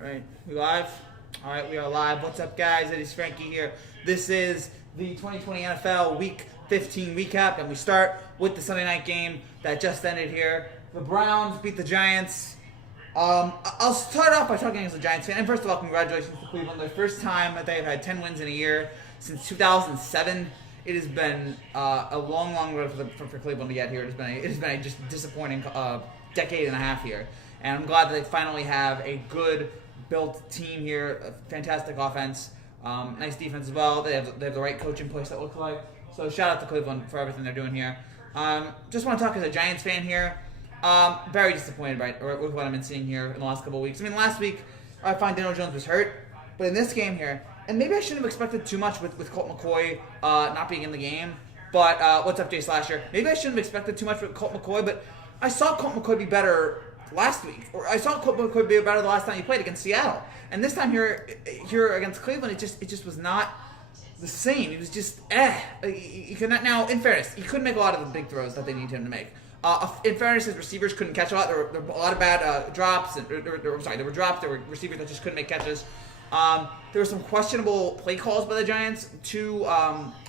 Alright, we live? Alright, we are live. What's up, guys? It is Frankie here. This is the 2020 NFL Week 15 recap, and we start with the Sunday night game that just ended here. The Browns beat the Giants. I'll start off by talking as a Giants fan. And first of all, congratulations to Cleveland. Their first time that they've had 10 wins in a year since 2007. It has been a long, long road for Cleveland to get here. It has been a just disappointing decade and a half here. And I'm glad that they finally have a good built team here, a fantastic offense, nice defense as well. They have the right coach in place, that looks like. So shout out to Cleveland for everything they're doing here. Just want to talk as a Giants fan here. Very disappointed with what I've been seeing here in the last couple of weeks. I mean, last week I found Daniel Jones was hurt, but in this game here, and maybe I shouldn't have expected too much with Colt McCoy not being in the game. But what's up, Jay Slasher? Maybe I shouldn't have expected too much with Colt McCoy, but I saw Colt McCoy be better last week, or I saw Colt McCoy be better the last time he played against Seattle, and this time here against Cleveland, it just was not the same. He was just He could not. Now, in fairness, he couldn't make a lot of the big throws that they need him to make. In fairness, his receivers couldn't catch a lot. There were a lot of bad drops. There were drops. There were receivers that just couldn't make catches. There were some questionable play calls by the Giants. In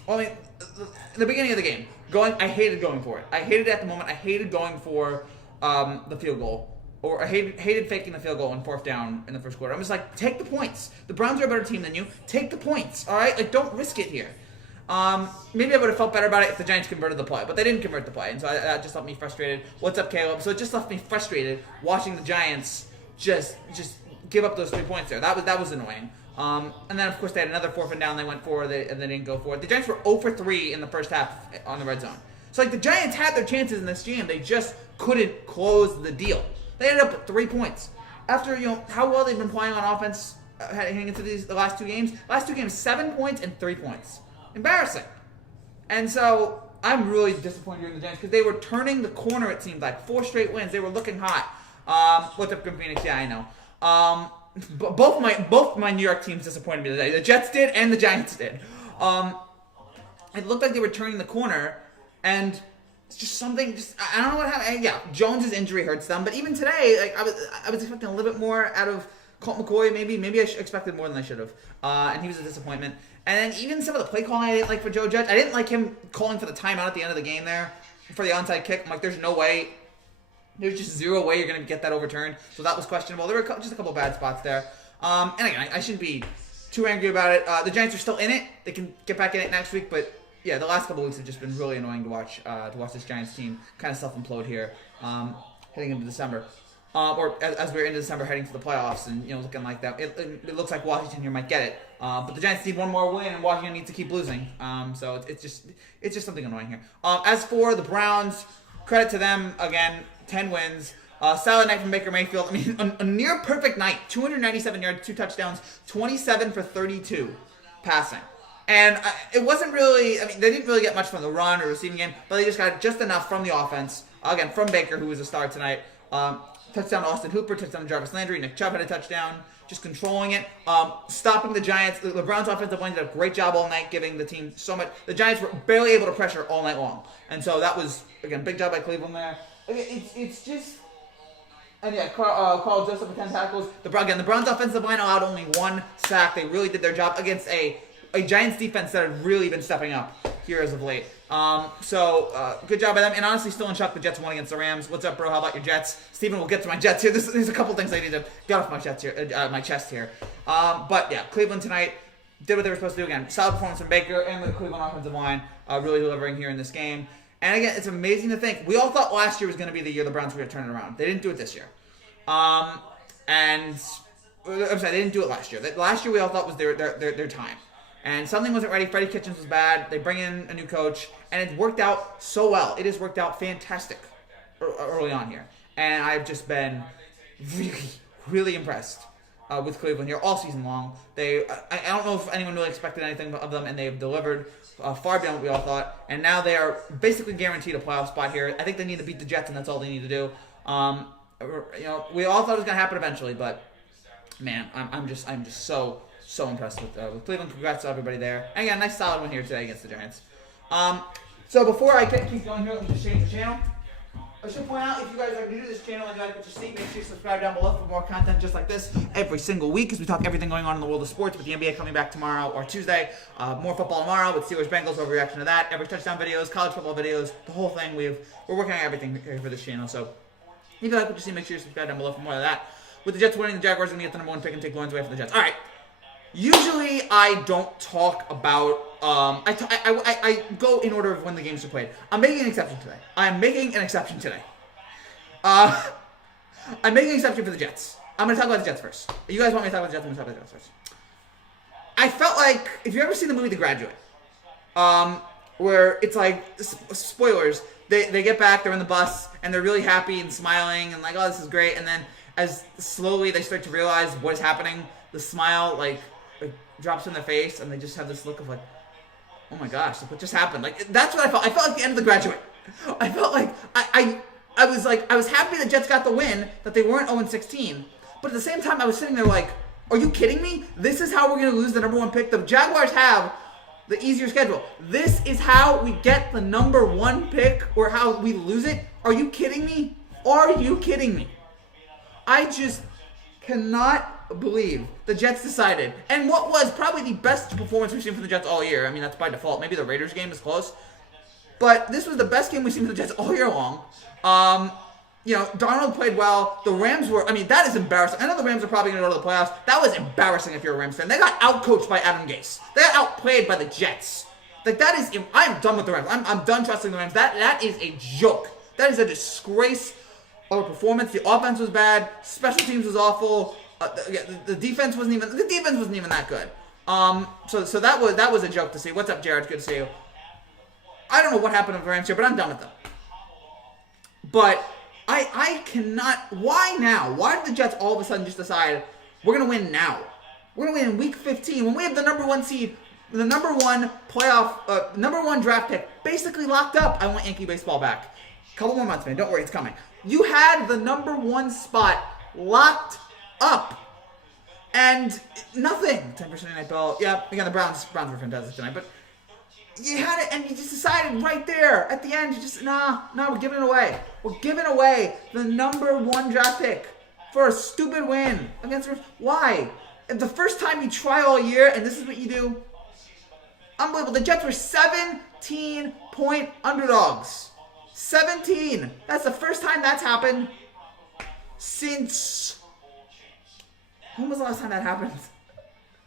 the beginning of the game, I hated going for it. I hated it at the moment. I hated going for the field goal. Or I hated faking the field goal on fourth down in the first quarter. I'm just like, take the points. The Browns are a better team than you. Take the points, all right? Like, don't risk it here. Maybe I would have felt better about it if the Giants converted the play, but they didn't convert the play, and so that just left me frustrated. What's up, Caleb? So it just left me frustrated watching the Giants just give up those 3 points there. That was annoying. And then, of course, they had another fourth and down. They went for it, and they didn't go for it. The Giants were 0 for 3 in the first half on the red zone. So, like, the Giants had their chances in this game. They just couldn't close the deal. They ended up with 3 points. After, how well they've been playing on offense heading into the last two games. Last two games, 7 points and 3 points. Embarrassing. And so, I'm really disappointed in the Giants because they were turning the corner, it seemed like. 4 straight wins. They were looking hot. What's up, Grim Phoenix? Yeah, I know. Both my New York teams disappointed me today. The Jets did and the Giants did. It looked like they were turning the corner, and it's just something. I don't know what happened. Yeah, Jones's injury hurts them, but even today, like I was expecting a little bit more out of Colt McCoy. Maybe I expected more than I should have, and he was a disappointment. And then even some of the play calling I didn't like for Joe Judge. I didn't like him calling for the timeout at the end of the game there for the onside kick. I'm like, there's no way. There's just zero way you're going to get that overturned. So that was questionable. There were just a couple bad spots there. And again, I shouldn't be too angry about it. The Giants are still in it. They can get back in it next week. But yeah, the last couple weeks have just been really annoying to watch this Giants team kind of self-implode here heading into December. Or as we're into December heading to the playoffs and looking like that. It looks like Washington here might get it. But the Giants need one more win and Washington needs to keep losing. So it's just something annoying here. As for the Browns, credit to them again. 10 wins. Solid night from Baker Mayfield. I mean, a near perfect night. 297 yards, 2 touchdowns, 27 for 32 passing. And it wasn't really, they didn't really get much from the run or receiving game, but they just got just enough from the offense. Again, from Baker, who was a star tonight. Touchdown to Austin Hooper, touchdown to Jarvis Landry. Nick Chubb had a touchdown. Just controlling it. Stopping the Giants. The Browns offensive line did a great job all night, giving the team so much. The Giants were barely able to pressure all night long. And so that was, again, big job by Cleveland there. It's just, and yeah, Carl Joseph with 10 tackles. The Browns offensive line allowed only 1 sack. They really did their job against a Giants defense that had really been stepping up here as of late. So good job by them. And honestly, still in shock the Jets won against the Rams. What's up, bro? How about your Jets? Steven, we'll get to my Jets here. There's a couple things I need to get off my chest here. But yeah, Cleveland tonight did what they were supposed to do again. Solid performance from Baker and the Cleveland offensive line really delivering here in this game. And again, it's amazing to think. We all thought last year was going to be the year the Browns were going to turn it around. They didn't do it this year. They didn't do it last year. Last year we all thought was their time. And something wasn't ready. Freddie Kitchens was bad. They bring in a new coach. And it worked out so well. It has worked out fantastic early on here. And I've just been really, really impressed with Cleveland here all season long. I don't know if anyone really expected anything of them, and they've delivered far beyond what we all thought. And now they are basically guaranteed a playoff spot here. I think they need to beat the Jets, and that's all they need to do. We all thought it was going to happen eventually, but man, I'm just so impressed with Cleveland. Congrats to everybody there. And again, nice solid win here today against the Giants. So before I keep going here, let me just change the channel. I should point out, if you guys are new to this channel and you like what you see, make sure you subscribe down below for more content just like this every single week, as we talk everything going on in the world of sports, with the NBA coming back tomorrow or Tuesday. More football tomorrow with Steelers-Bengals, overreaction to that. Every touchdown videos, college football videos, the whole thing. We're working on everything here for this channel. So if you like what you see, make sure you subscribe down below for more of that. With the Jets winning, the Jaguars are going to get the number 1 pick and take Lawrence away from the Jets. All right. Usually I don't talk about, I go in order of when the games are played. I'm making an exception today. I'm making an exception for the Jets. I'm going to talk about the Jets first. You guys want me to talk about the Jets? I'm going to talk about the Jets first. I felt like, if you've ever seen the movie The Graduate, where it's like, spoilers, they get back, they're in the bus, and they're really happy and smiling, and like, oh, this is great, and then as slowly they start to realize what is happening, the smile, like drops in their face, and they just have this look of like, oh my gosh, like what just happened? Like, that's what I felt. I felt like the end of The Graduate. I felt like I was happy the Jets got the win, that they weren't 0-16, but at the same time I was sitting there like, are you kidding me? This is how we're going to lose the number 1 pick. The Jaguars have the easier schedule. This is how we get the number 1 pick, or how we lose it? Are you kidding me? Are you kidding me? I just cannot believe the Jets decided, and what was probably the best performance we've seen from the Jets all year. I mean, that's by default. Maybe the Raiders game is close, but this was the best game we've seen from the Jets all year long. Darnold played well. The Rams were, I mean, that is embarrassing. I know the Rams are probably going to go to the playoffs. That was embarrassing if you're a Rams fan. They got outcoached by Adam Gase. They got outplayed by the Jets. Like, that is, I'm done with the Rams. I'm done trusting the Rams. That is a joke. That is a disgrace of a performance. The offense was bad. Special teams was awful. The defense wasn't even that good. So that was a joke to see. What's up, Jared? Good to see you. I don't know what happened to the Rams here, but I'm done with them. But I cannot. Why now? Why did the Jets all of a sudden just decide we're gonna win now? We're gonna win in Week 15 when we have the number 1 seed, the number 1 playoff, number 1 draft pick basically locked up. I want Yankee baseball back. A couple more months, man. Don't worry, it's coming. You had the number 1 spot locked up, and nothing. 10% night ball. Yeah, again, the Browns were fantastic tonight, but you had it, and you just decided right there at the end. You just we're giving it away. We're giving away the number 1 draft pick for a stupid win against. Why? If the first time you try all year, and this is what you do, unbelievable. The Jets were 17-point underdogs. 17. That's the first time that's happened since. When was the last time that happened?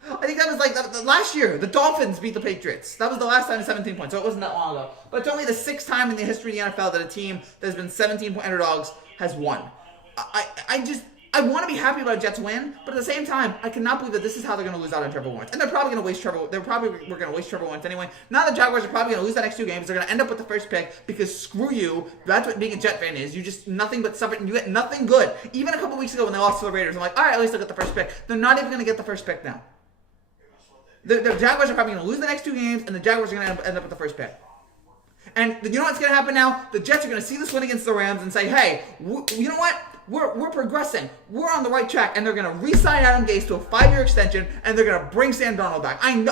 I think that was like last year. The Dolphins beat the Patriots. That was the last time in 17 points, so it wasn't that long ago. But it's only the 6th time in the history of the NFL that a team that has been 17-point underdogs has won. I want to be happy about a Jets win, but at the same time, I cannot believe that this is how they're going to lose out on Trevor Lawrence. And they're probably going to waste Trevor. We're going to waste Trevor Lawrence anyway. Now the Jaguars are probably going to lose the next 2 games. They're going to end up with the first pick because screw you. That's what being a Jet fan is. You just nothing but suffer and you get nothing good. Even a couple weeks ago when they lost to the Raiders, I'm like, all right, at least they'll get the first pick. They're not even going to get the first pick now. The Jaguars are probably going to lose the next 2 games, and the Jaguars are going to end up with the first pick. And you know what's going to happen now? The Jets are going to see this win against the Rams and say, hey, you know what? We're progressing. We're on the right track. And they're going to re-sign Adam Gase to a 5-year extension, and they're going to bring Sam Darnold back. I'm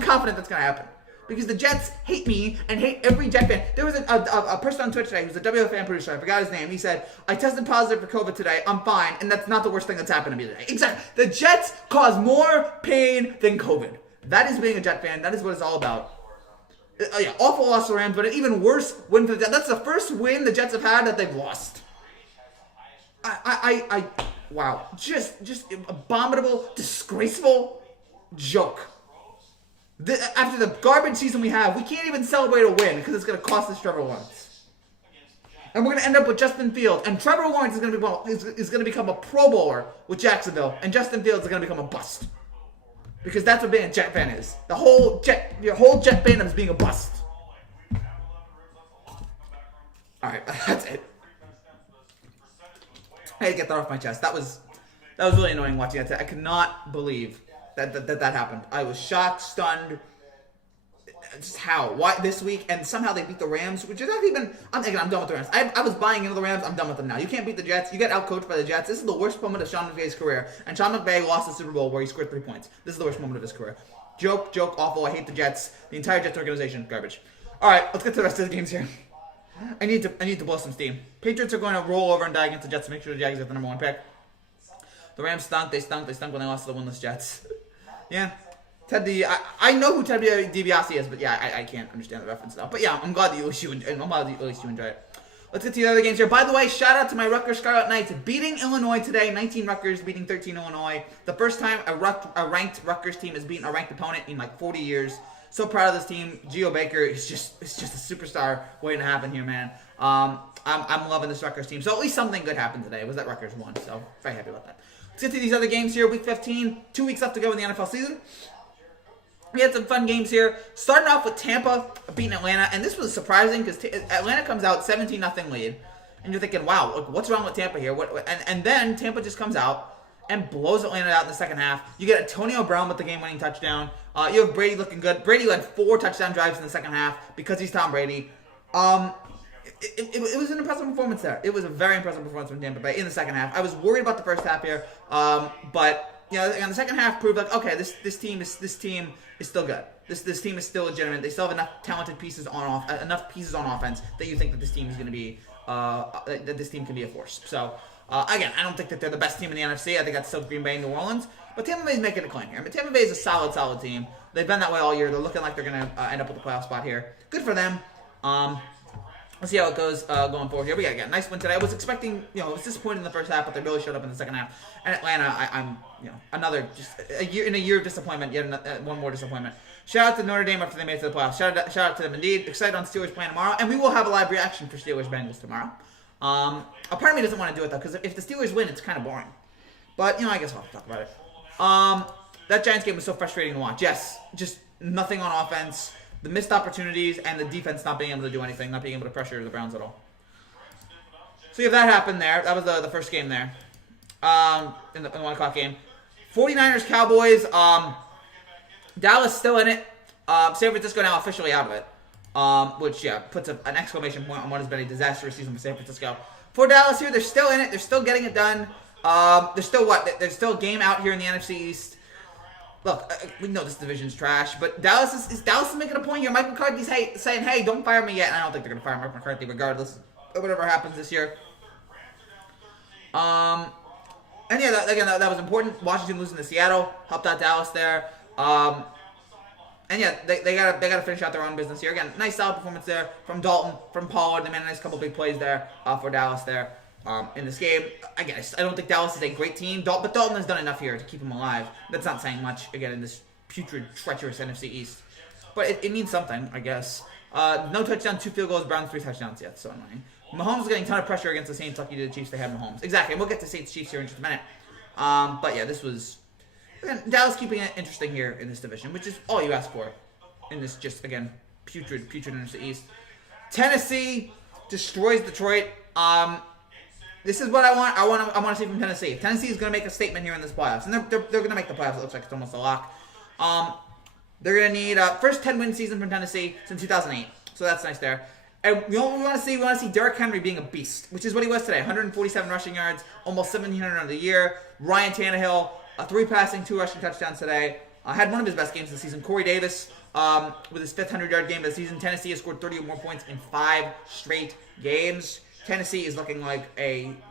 confident that's going to happen. Because the Jets hate me and hate every Jet fan. There was a person on Twitch today who's a WFAN producer. I forgot his name. He said, I tested positive for COVID today. I'm fine. And that's not the worst thing that's happened to me today. Exactly. The Jets cause more pain than COVID. That is being a Jet fan. That is what it's all about. Yeah, awful loss to the Rams, but an even worse win for the Jets. That's the first win the Jets have had that they've lost. Wow. Just abominable, disgraceful joke. After the garbage season we have, we can't even celebrate a win because it's going to cost us Trevor Lawrence. And we're going to end up with Justin Fields. And Trevor Lawrence is going to become a Pro Bowler with Jacksonville. And Justin Fields is going to become a bust. Because that's what being a Jet fan is. Your whole Jet fandom is being a bust. Alright, that's it. I had to get that off my chest. That was really annoying watching that. I could not believe that happened. I was shocked, stunned. Just how? Why this week? And somehow they beat the Rams, which is not even. I'm done with the Rams. I was buying into the Rams. I'm done with them now. You can't beat the Jets. You get outcoached by the Jets. This is the worst moment of Sean McVay's career. And Sean McVay lost the Super Bowl where he scored 3 points. This is the worst moment of his career. Joke, awful. I hate the Jets. The entire Jets organization, garbage. All right, let's get to the rest of the games here. I need to blow some steam. Patriots are going to roll over and die against the Jets to make sure the Jags get the number 1 pick. The Rams stunk. They stunk when they lost to the winless Jets. Yeah. I know who Ted DiBiase is, but yeah, I can't understand the reference now. But yeah, I'm glad that at least you enjoy it. Let's get to the other games here. By the way, shout out to my Rutgers Scarlet Knights beating Illinois today. 19 Rutgers beating 13 Illinois. The first time a ranked Rutgers team has beaten a ranked opponent in like 40 years. So proud of this team. Geo Baker is just a superstar waiting to happen here, man. I'm loving this Rutgers team. So at least something good happened today. It was that Rutgers won, so very happy about that. Let's get to these other games here. Week 15, 2 weeks left to go in the NFL season. We had some fun games here. Starting off with Tampa beating Atlanta, and this was surprising because Atlanta comes out 17-0 lead, and you're thinking, wow, what's wrong with Tampa here? And then Tampa just comes out and blows Atlanta out in the second half. You get Antonio Brown with the game-winning touchdown. You have Brady looking good. Brady led 4 touchdown drives in the second half because he's Tom Brady. It was an impressive performance there. It was a very impressive performance from Tampa Bay in the second half. I was worried about the first half here, but you know, and the second half proved like, okay, this team is still good. This team is still legitimate. They still have enough talented pieces on offense that you think that this team is going to be that this team can be a force. So again, I don't think that they're the best team in the NFC. I think that's still Green Bay and New Orleans. But Tampa Bay is making a claim here. But Tampa Bay is a solid team. They've been that way all year. They're looking like they're going to end up with a playoff spot here. Good for them. Let's see how it goes going forward here. We got a nice win today. I was expecting, I was disappointed in the first half, but they really showed up in the second half. And Atlanta, I'm another just a year of disappointment. Yet one more disappointment. Shout out to Notre Dame after they made it to the playoffs. Shout out to them indeed. Excited on Steelers playing tomorrow, and we will have a live reaction for Steelers Bengals tomorrow. A part of me doesn't want to do it though, because if the Steelers win, it's kind of boring. But I guess I'll have to talk about it. That Giants game was so frustrating to watch. Yes, just nothing on offense. The missed opportunities and the defense not being able to do anything, not being able to pressure the Browns at all. So you have that happened there. That was the first game there in the 1 o'clock game. 49ers, Cowboys. Dallas still in it. San Francisco now officially out of it, which, puts an exclamation point on what has been a disastrous season for San Francisco. For Dallas here, they're still in it. They're still getting it done. There's still a game out here in the NFC East. Look, we know this division's trash, but Dallas is making a point here. Mike McCarthy's saying, hey, don't fire me yet. And I don't think they're going to fire Mike McCarthy regardless of whatever happens this year. And yeah, that was important. Washington losing to Seattle helped out Dallas there. And yeah, they gotta finish out their own business here. Again, nice solid performance there from Dalton, from Pollard. They made a nice couple big plays there for Dallas there. In this game, again, I don't think Dallas is a great team, but Dalton has done enough here to keep him alive. That's not saying much, again, in this putrid, treacherous NFC East. But it means something, I guess. No touchdown, 2 field goals, Browns 3 touchdowns yet, so annoying. Mahomes is getting a ton of pressure against the Saints, lucky to the Chiefs they had Mahomes. Exactly, and we'll get to Saints-Chiefs here in just a minute. But yeah, this was... Again, Dallas keeping it interesting here in this division, which is all you ask for in this just, again, putrid NFC East. Tennessee destroys Detroit. This is what I want. I want to see from Tennessee. If Tennessee is going to make a statement here in this playoffs, and they're going to make the playoffs. It looks like it's almost a lock. They're going to need first 10-win season from Tennessee since 2008. So that's nice there. And we want to see Derrick Henry being a beast, which is what he was today. 147 rushing yards, almost 1,700 on the year. Ryan Tannehill, 3 passing, 2 rushing touchdowns today. Had one of his best games this season. Corey Davis with his 5th 100-yard game of the season. Tennessee has scored 30 or more points in 5 straight games. Tennessee is looking like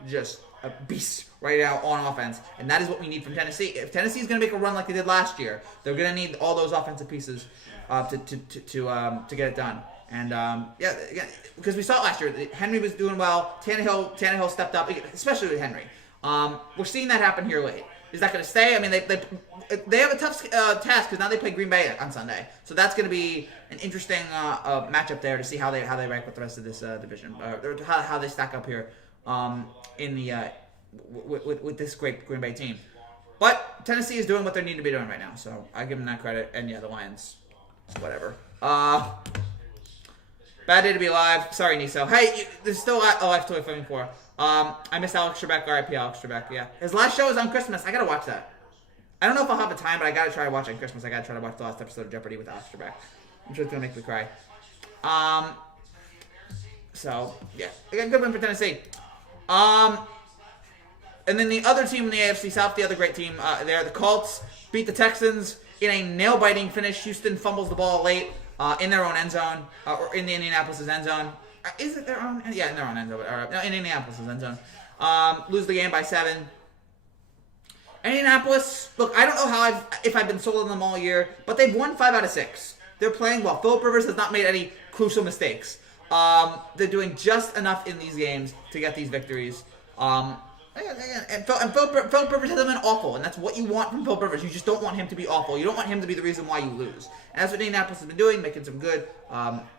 just a beast right now on offense, and that is what we need from Tennessee. If Tennessee is going to make a run like they did last year, they're going to need all those offensive pieces to get it done. And because we saw it last year, Henry was doing well. Tannehill stepped up, especially with Henry. We're seeing that happen here late. Is that going to stay? I mean, they have a tough task because now they play Green Bay on Sunday, so that's going to be an interesting matchup there to see how they rank with the rest of this division, or how they stack up here in the with this great Green Bay team. But Tennessee is doing what they need to be doing right now, so I give them that credit. And yeah, the Lions, whatever. Bad day to be alive. Sorry, Niso. Hey, there's still a life to live for. I missed Alex Trebek. R.I.P. Alex Trebek. Yeah, his last show was on Christmas. I gotta watch that. I don't know if I'll have the time, but I gotta try watching Christmas. I gotta try to watch the last episode of Jeopardy with Alex Trebek. I'm sure it's gonna make me cry. So yeah, again, good win for Tennessee. And then the other team in the AFC South, the other great team there, the Colts beat the Texans in a nail-biting finish. Houston fumbles the ball late in their own end zone, or in the Indianapolis' end zone. Is it their own? Yeah, their own end zone. No, in Indianapolis' end zone. Lose the game by 7. Indianapolis, look, I don't know if I've been sold on them all year, but they've won 5 out of 6. They're playing well. Philip Rivers has not made any crucial mistakes. They're doing just enough in these games to get these victories. And Philip Rivers hasn't been awful, and that's what you want from Philip Rivers. You just don't want him to be awful. You don't want him to be the reason why you lose. And that's what Indianapolis has been doing, making some good,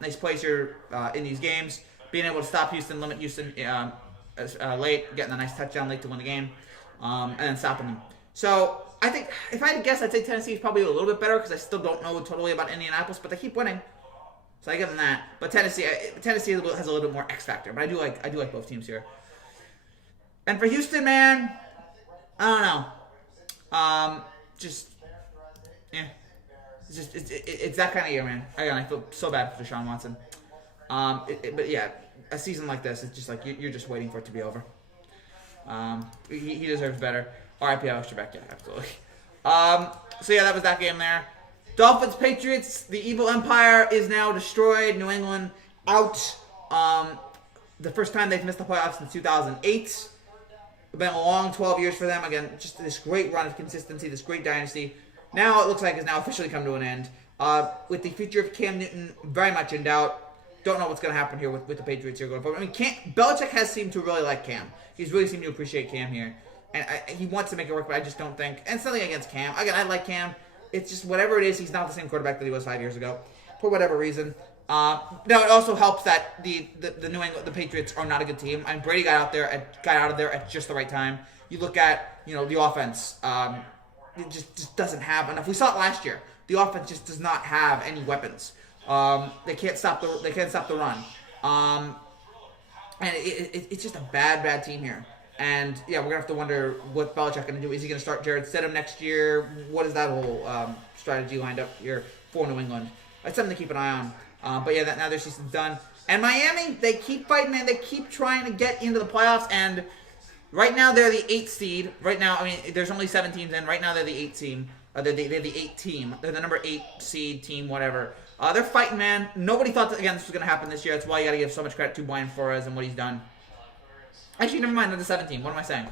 nice plays here in these games. Being able to stop Houston, limit Houston late, getting a nice touchdown late to win the game, and then stopping them. So I think if I had to guess, I'd say Tennessee is probably a little bit better because I still don't know totally about Indianapolis, but they keep winning. So I give them that. But Tennessee has a little bit more X factor. But I do like both teams here. And for Houston, man, I don't know. It's that kind of year, man. Again, I feel so bad for Deshaun Watson. But yeah, a season like this, it's just like you're just waiting for it to be over. He deserves better. R.I.P. Alex Trebek, yeah, absolutely. So yeah, that was that game there. Dolphins, Patriots, the evil empire is now destroyed. New England out. The first time they've missed the playoffs since 2008. It's been a long 12 years for them. Again, just this great run of consistency, this great dynasty. Now it looks like it's now officially come to an end. With the future of Cam Newton very much in doubt. Don't know what's going to happen here with the Patriots here going forward. I mean, Belichick has seemed to really like Cam. He's really seemed to appreciate Cam here. And he wants to make it work, but I just don't think. And it's nothing against Cam. Again, I like Cam. It's just whatever it is, he's not the same quarterback that he was 5 years ago, for whatever reason. Now it also helps that the New England, the Patriots are not a good team. And Brady got out of there at just the right time. You look at the offense. It just doesn't have enough. We saw it last year. The offense just does not have any weapons. They can't stop the run. And it's just a bad team here. And yeah, we're gonna have to wonder what Belichick gonna do. Is he gonna start Jared Stidham next year? What is that whole strategy lined up here for New England? That's something to keep an eye on. But yeah, now their season's done. And Miami, they keep fighting, man. They keep trying to get into the playoffs. And right now they're the 8th seed. Right now, I mean, there's only 7 teams in. Right now they're the 8th team. They're the 8th team. They're the number 8 seed team, whatever. They're fighting, man. Nobody thought that, again, this was gonna happen this year. That's why you gotta give so much credit to Brian Flores and what he's done. Actually, never mind. They're the 7th team. What am I saying?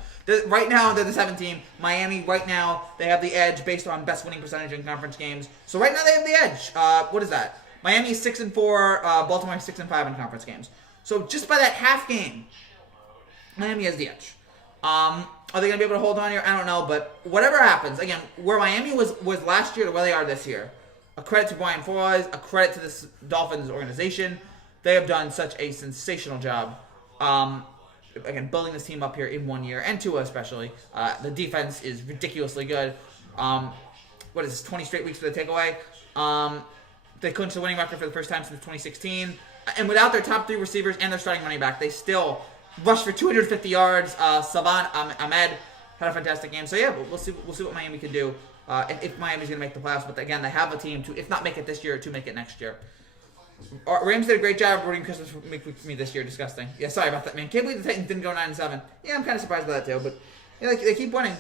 Right now, they're the 7th team. Miami, right now, they have the edge based on best winning percentage in conference games. So right now, they have the edge. What is that? Miami is 6-4. Baltimore is 6-5 in conference games. So just by that half game, Miami has the edge. Are they going to be able to hold on here? I don't know. But whatever happens, again, where Miami was last year to where they are this year, a credit to Brian Flores, a credit to this Dolphins organization. They have done such a sensational job. Again, building this team up here in 1 year, and Tua especially. The defense is ridiculously good. What is this, 20 straight weeks for the takeaway? They clinched the winning record for the first time since 2016. And without their top 3 receivers and their starting running back, they still rushed for 250 yards. Salvan Ahmed had a fantastic game. So yeah, we'll see what Miami can do if Miami's going to make the playoffs. But again, they have a team to, if not make it this year, to make it next year. Rams did a great job ruining Christmas for me this year. Disgusting. Yeah, sorry about that, man. Can't believe the Titans didn't go 9-7. Yeah, I'm kind of surprised by that too. But yeah, they keep winning.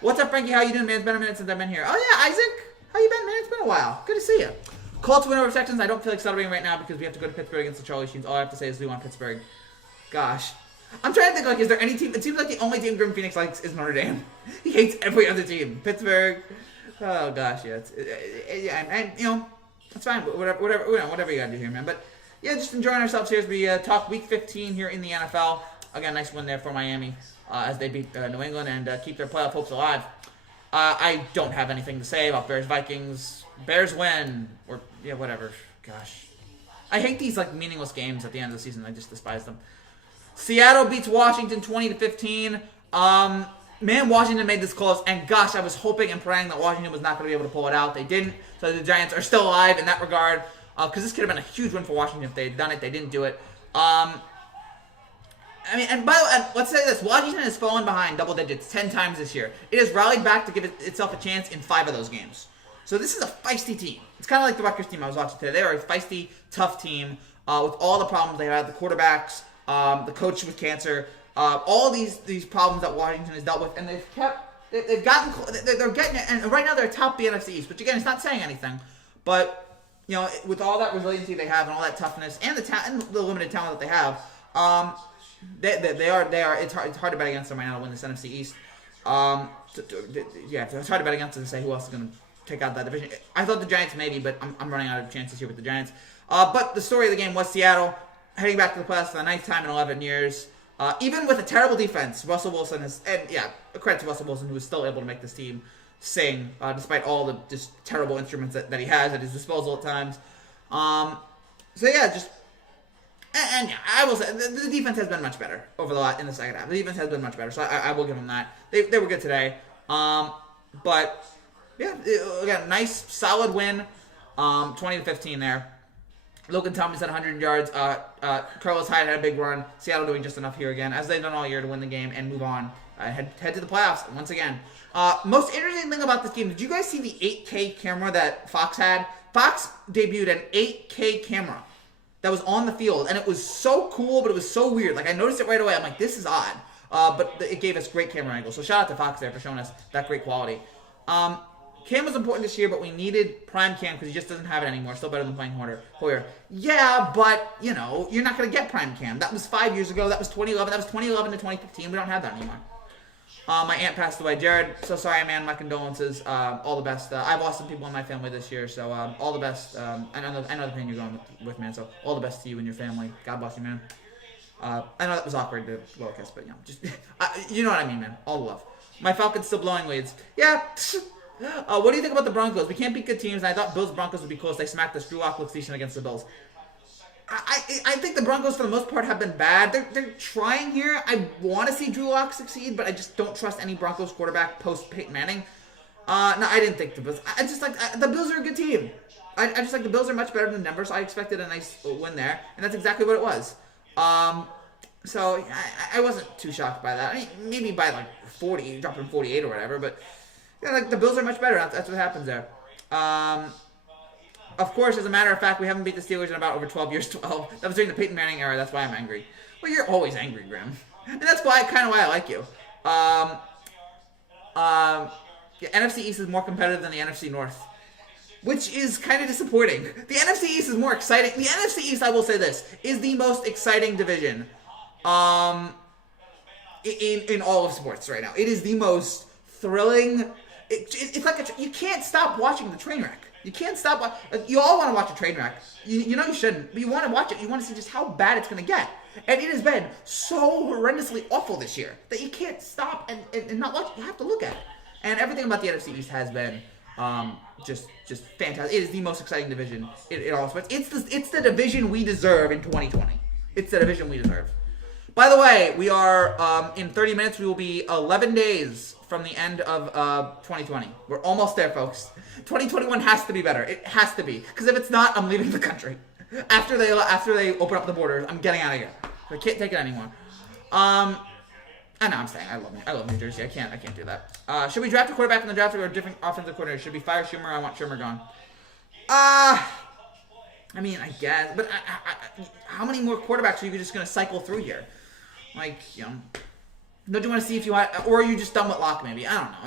What's up, Frankie? How you doing, man? It's been a minute since I've been here. Oh yeah, Isaac, how you been, man? It's been a while. Good to see you. Colts win over Texans. I don't feel like celebrating right now because we have to go to Pittsburgh against the Charlie Sheens. All I have to say is we want Pittsburgh. Gosh, I'm trying to think. Like, is there any team? It seems like the only team Grim Phoenix likes is Notre Dame. He hates every other team. Pittsburgh. Oh gosh, yeah. And that's fine. Whatever you gotta do here, man. But yeah, just enjoying ourselves here as we talk Week 15 here in the NFL. Again, nice win there for Miami as they beat New England and keep their playoff hopes alive. I don't have anything to say about Bears-Vikings. Bears win. Or yeah, whatever. Gosh, I hate these like meaningless games at the end of the season. I just despise them. Seattle beats Washington 20-15. Man, Washington made this close, and gosh, I was hoping and praying that Washington was not going to be able to pull it out. They didn't, so the Giants are still alive in that regard, because this could have been a huge win for Washington if they had done it. They didn't do it. I mean, and by the way, let's say this. Washington has fallen behind double digits 10 times this year. It has rallied back to give itself a chance in 5 of those games. So this is a feisty team. It's kind of like the Rutgers team I was watching today. They are a feisty, tough team with all the problems they had. The quarterbacks, the coach with cancer, all these problems that Washington has dealt with, and they're getting it, and right now they're top the NFC East, which again, it's not saying anything, but with all that resiliency they have and all that toughness and the limited talent that they have, they are. It's hard to bet against them right now to win this NFC East. It's hard to bet against them to say who else is going to take out that division. I thought the Giants maybe, but I'm running out of chances here with the Giants. But the story of the game was Seattle heading back to the playoffs for the 9th time in 11 years. Even with a terrible defense, Russell Wilson credit to Russell Wilson, who is still able to make this team sing, despite all the just terrible instruments that he has at his disposal at times. I will say the defense has been much better in the second half. The defense has been much better, so I will give them that. They were good today. But yeah, again, nice solid win, 20-15 there. Logan Thomas had 100 yards. Carlos Hyde had a big run. Seattle doing just enough here again, as they've done all year, to win the game and move on. Head to the playoffs once again. Most interesting thing about this game, did you guys see the 8K camera that Fox had? Fox debuted an 8K camera that was on the field, and it was so cool, but it was so weird. Like, I noticed it right away. I'm like, this is odd. But it gave us great camera angles. So shout out to Fox there for showing us that great quality. Cam was important this year, but we needed prime Cam because he just doesn't have it anymore. Still better than playing Hoyer. Yeah, but, you're not going to get prime Cam. That was 5 years ago. That was 2011. That was 2011 to 2015. We don't have that anymore. My aunt passed away. Jared, so sorry, man. My condolences. All the best. I've lost some people in my family this year, so all the best. I know the pain you're going with, man, so all the best to you and your family. God bless you, man. I know that was awkward to blow a kiss, but, just you know what I mean, man. All the love. My Falcons still blowing leads. Yeah. What do you think about the Broncos? We can't beat good teams, and I thought Bills-Broncos would be close. They smacked the Drew Lock season against the Bills. I think the Broncos, for the most part, have been bad. They're trying here. I want to see Drew Lock succeed, but I just don't trust any Broncos quarterback post-Peyton Manning. No, I didn't think the Bills. I just the Bills are a good team. I just the Bills are much better than Denver, so I expected a nice win there, and that's exactly what it was. So I wasn't too shocked by that. I mean, maybe by 40, dropping 48 or whatever, but the Bills are much better. That's what happens there. Of course, as a matter of fact, we haven't beat the Steelers in about over 12 years. 12. That was during the Peyton Manning era. That's why I'm angry. Well, you're always angry, Graham, and that's why I like you. NFC East is more competitive than the NFC North, which is kind of disappointing. The NFC East is more exciting. The NFC East, I will say this, is the most exciting division in all of sports right now. It is the most thrilling. It's like you can't stop watching the train wreck. You can't stop. You all want to watch a train wreck. You know you shouldn't, but you want to watch it. You want to see just how bad it's going to get. And it has been so horrendously awful this year that you can't stop and not watch it. You have to look at it. And everything about the NFC East has been just fantastic. It is the most exciting division in all sports. It's the division we deserve in 2020. It's the division we deserve. By the way, we are in 30 minutes. We will be 11 days from the end of 2020. We're almost there, folks. 2021 has to be better. It has to be, because if it's not, I'm leaving the country. After they open up the borders, I'm getting out of here. I can't take it anymore. I know I'm saying I love New Jersey. I can't do that. Should we draft a quarterback in the draft or a different offensive coordinator? Should we fire Schumer? I want Schumer gone. I mean, I guess, but how many more quarterbacks are you just going to cycle through here? Don't you want to see if you want, or are you just done with Locke? Maybe, I don't know.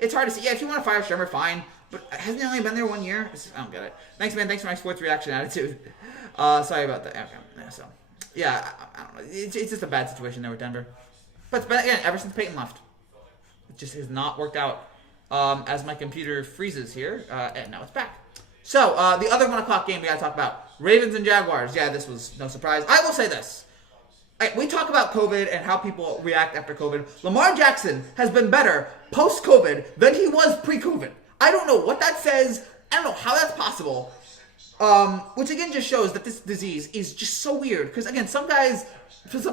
It's hard to see. Yeah, if you want to fire Shermer, fine. But hasn't he only been there 1 year? I don't get it. Thanks, man. Thanks for my sports reaction attitude. Sorry about that. Okay. Yeah, I don't know. It's just a bad situation there with Denver. But again, ever since Peyton left, it just has not worked out. As my computer freezes here, and now it's back. So the other 1 o'clock game we got to talk about: Ravens and Jaguars. Yeah, this was no surprise. I will say this. We talk about COVID and how people react after COVID. Lamar Jackson has been better post-COVID than he was pre-COVID. I don't know what that says. I don't know how that's possible. Which again just shows that this disease is just so weird. Because again, some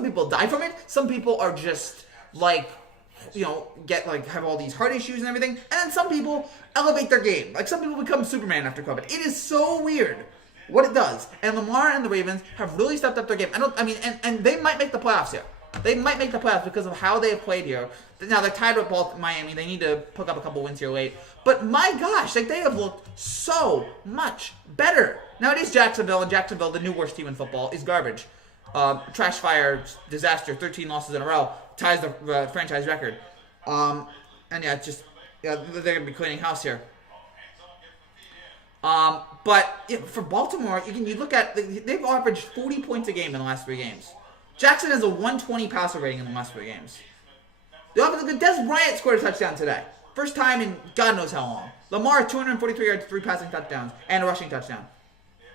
people die from it. Some people are just have all these heart issues and everything. And then some people elevate their game. Some people become Superman after COVID. It is so weird what it does. And Lamar and the Ravens have really stepped up their game. And they might make the playoffs here. They might make the playoffs because of how they have played here. Now, they're tied with Miami. They need to pick up a couple wins here late. But my gosh, they have looked so much better. Now, it is Jacksonville, and Jacksonville, the new worst team in football, is garbage. Trash fire, disaster, 13 losses in a row, ties the franchise record. And they're going to be cleaning house here. But for Baltimore, you look at they've averaged 40 points a game in the last 3 games. Jackson has a 120 passer rating in the last 3 games. Des Bryant scored a touchdown today. First time in God knows how long. Lamar, 243 yards, 3 passing touchdowns, and a rushing touchdown.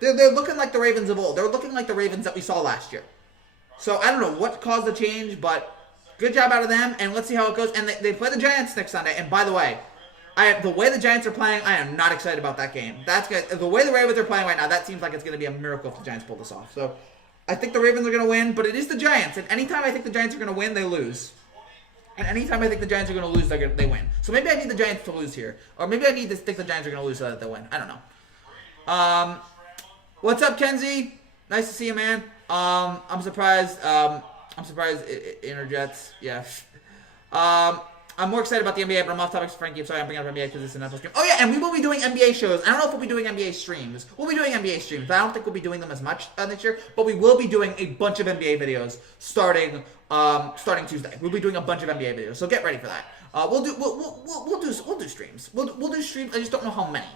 They're looking like the Ravens of old. They're looking like the Ravens that we saw last year. So I don't know what caused the change, but good job out of them, and let's see how it goes. And they play the Giants next Sunday. And by the way, the way the Giants are playing, I am not excited about that game. That's good. The way the Ravens are playing right now, that seems like it's going to be a miracle if the Giants pull this off. So I think the Ravens are going to win, but it is the Giants. And anytime I think the Giants are going to win, they lose. And anytime I think the Giants are going to lose, they win. So maybe I need the Giants to lose here. Or maybe I need to think the Giants are going to lose so that they win. I don't know. What's up, Kenzie? Nice to see you, man. I'm surprised. Interjets. Yeah. I'm more excited about the NBA, but I'm off topic, Frankie. I'm sorry, I'm bringing up NBA because it's an NFL stream. Oh, yeah, and we will be doing NBA shows. I don't know if we'll be doing NBA streams. We'll be doing NBA streams. I don't think we'll be doing them as much this year, but we will be doing a bunch of NBA videos starting Tuesday. We'll be doing a bunch of NBA videos, so get ready for that. We'll do streams. We'll do streams. I just don't know how many.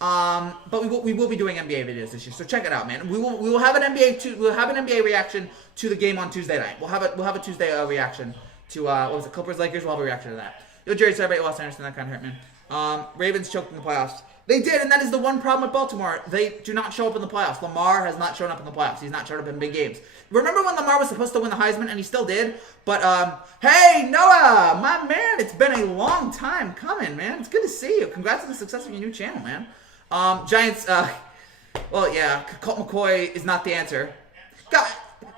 But we will be doing NBA videos this year, so check it out, man. We will have an NBA reaction to the game on Tuesday night. We'll have a Tuesday reaction to what was it, Clippers Lakers. We'll have a reaction to that. Yo, Jerry, celebrate Los Anderson. That kind of hurt, man. Ravens choked in the playoffs. They did, and that is the one problem with Baltimore. They do not show up in the playoffs. Lamar has not shown up in the playoffs. He's not shown up in big games. Remember when Lamar was supposed to win the Heisman, and he still did? But, hey, Noah, my man, it's been a long time coming, man. It's good to see you. Congrats on the success of your new channel, man. Giants, well, yeah, Colt McCoy is not the answer. God,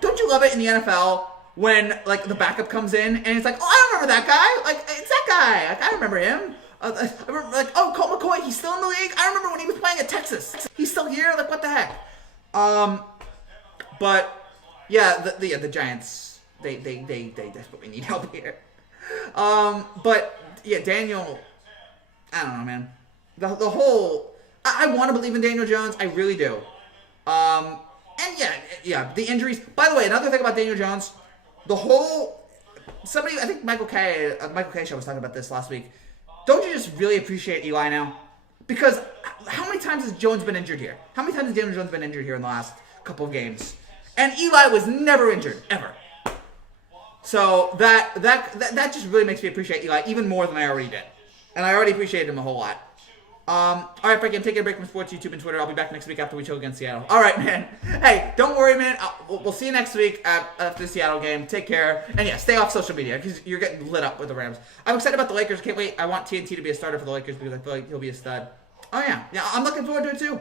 don't you love it in the NFL when, like, the backup comes in, and it's like, oh, I don't remember that guy. Like, it's that guy. Like, I remember him. I remember, like, oh, Colt McCoy, he's still in the league. I remember when he was playing at Texas. He's still here. Like, what the heck? But yeah, the Giants, they desperately need help here. But yeah, Daniel, I don't know, man. The whole, I want to believe in Daniel Jones. I really do. And yeah, the injuries. By the way, another thing about Daniel Jones, the whole, somebody, I think Michael K show was talking about this last week. Don't you just really appreciate Eli now? Because how many times has Jones been injured here? How many times has Daniel Jones been injured here in the last couple of games? And Eli was never injured, ever. So that just really makes me appreciate Eli even more than I already did. And I already appreciated him a whole lot. All right, Frankie, I'm taking a break from sports, YouTube, and Twitter. I'll be back next week after we choke against Seattle. All right, man. Hey, don't worry, man. We'll see you next week after the Seattle game. Take care. And yeah, stay off social media because you're getting lit up with the Rams. I'm excited about the Lakers. Can't wait. I want TNT to be a starter for the Lakers because I feel like he'll be a stud. Oh, yeah. Yeah, I'm looking forward to it, too.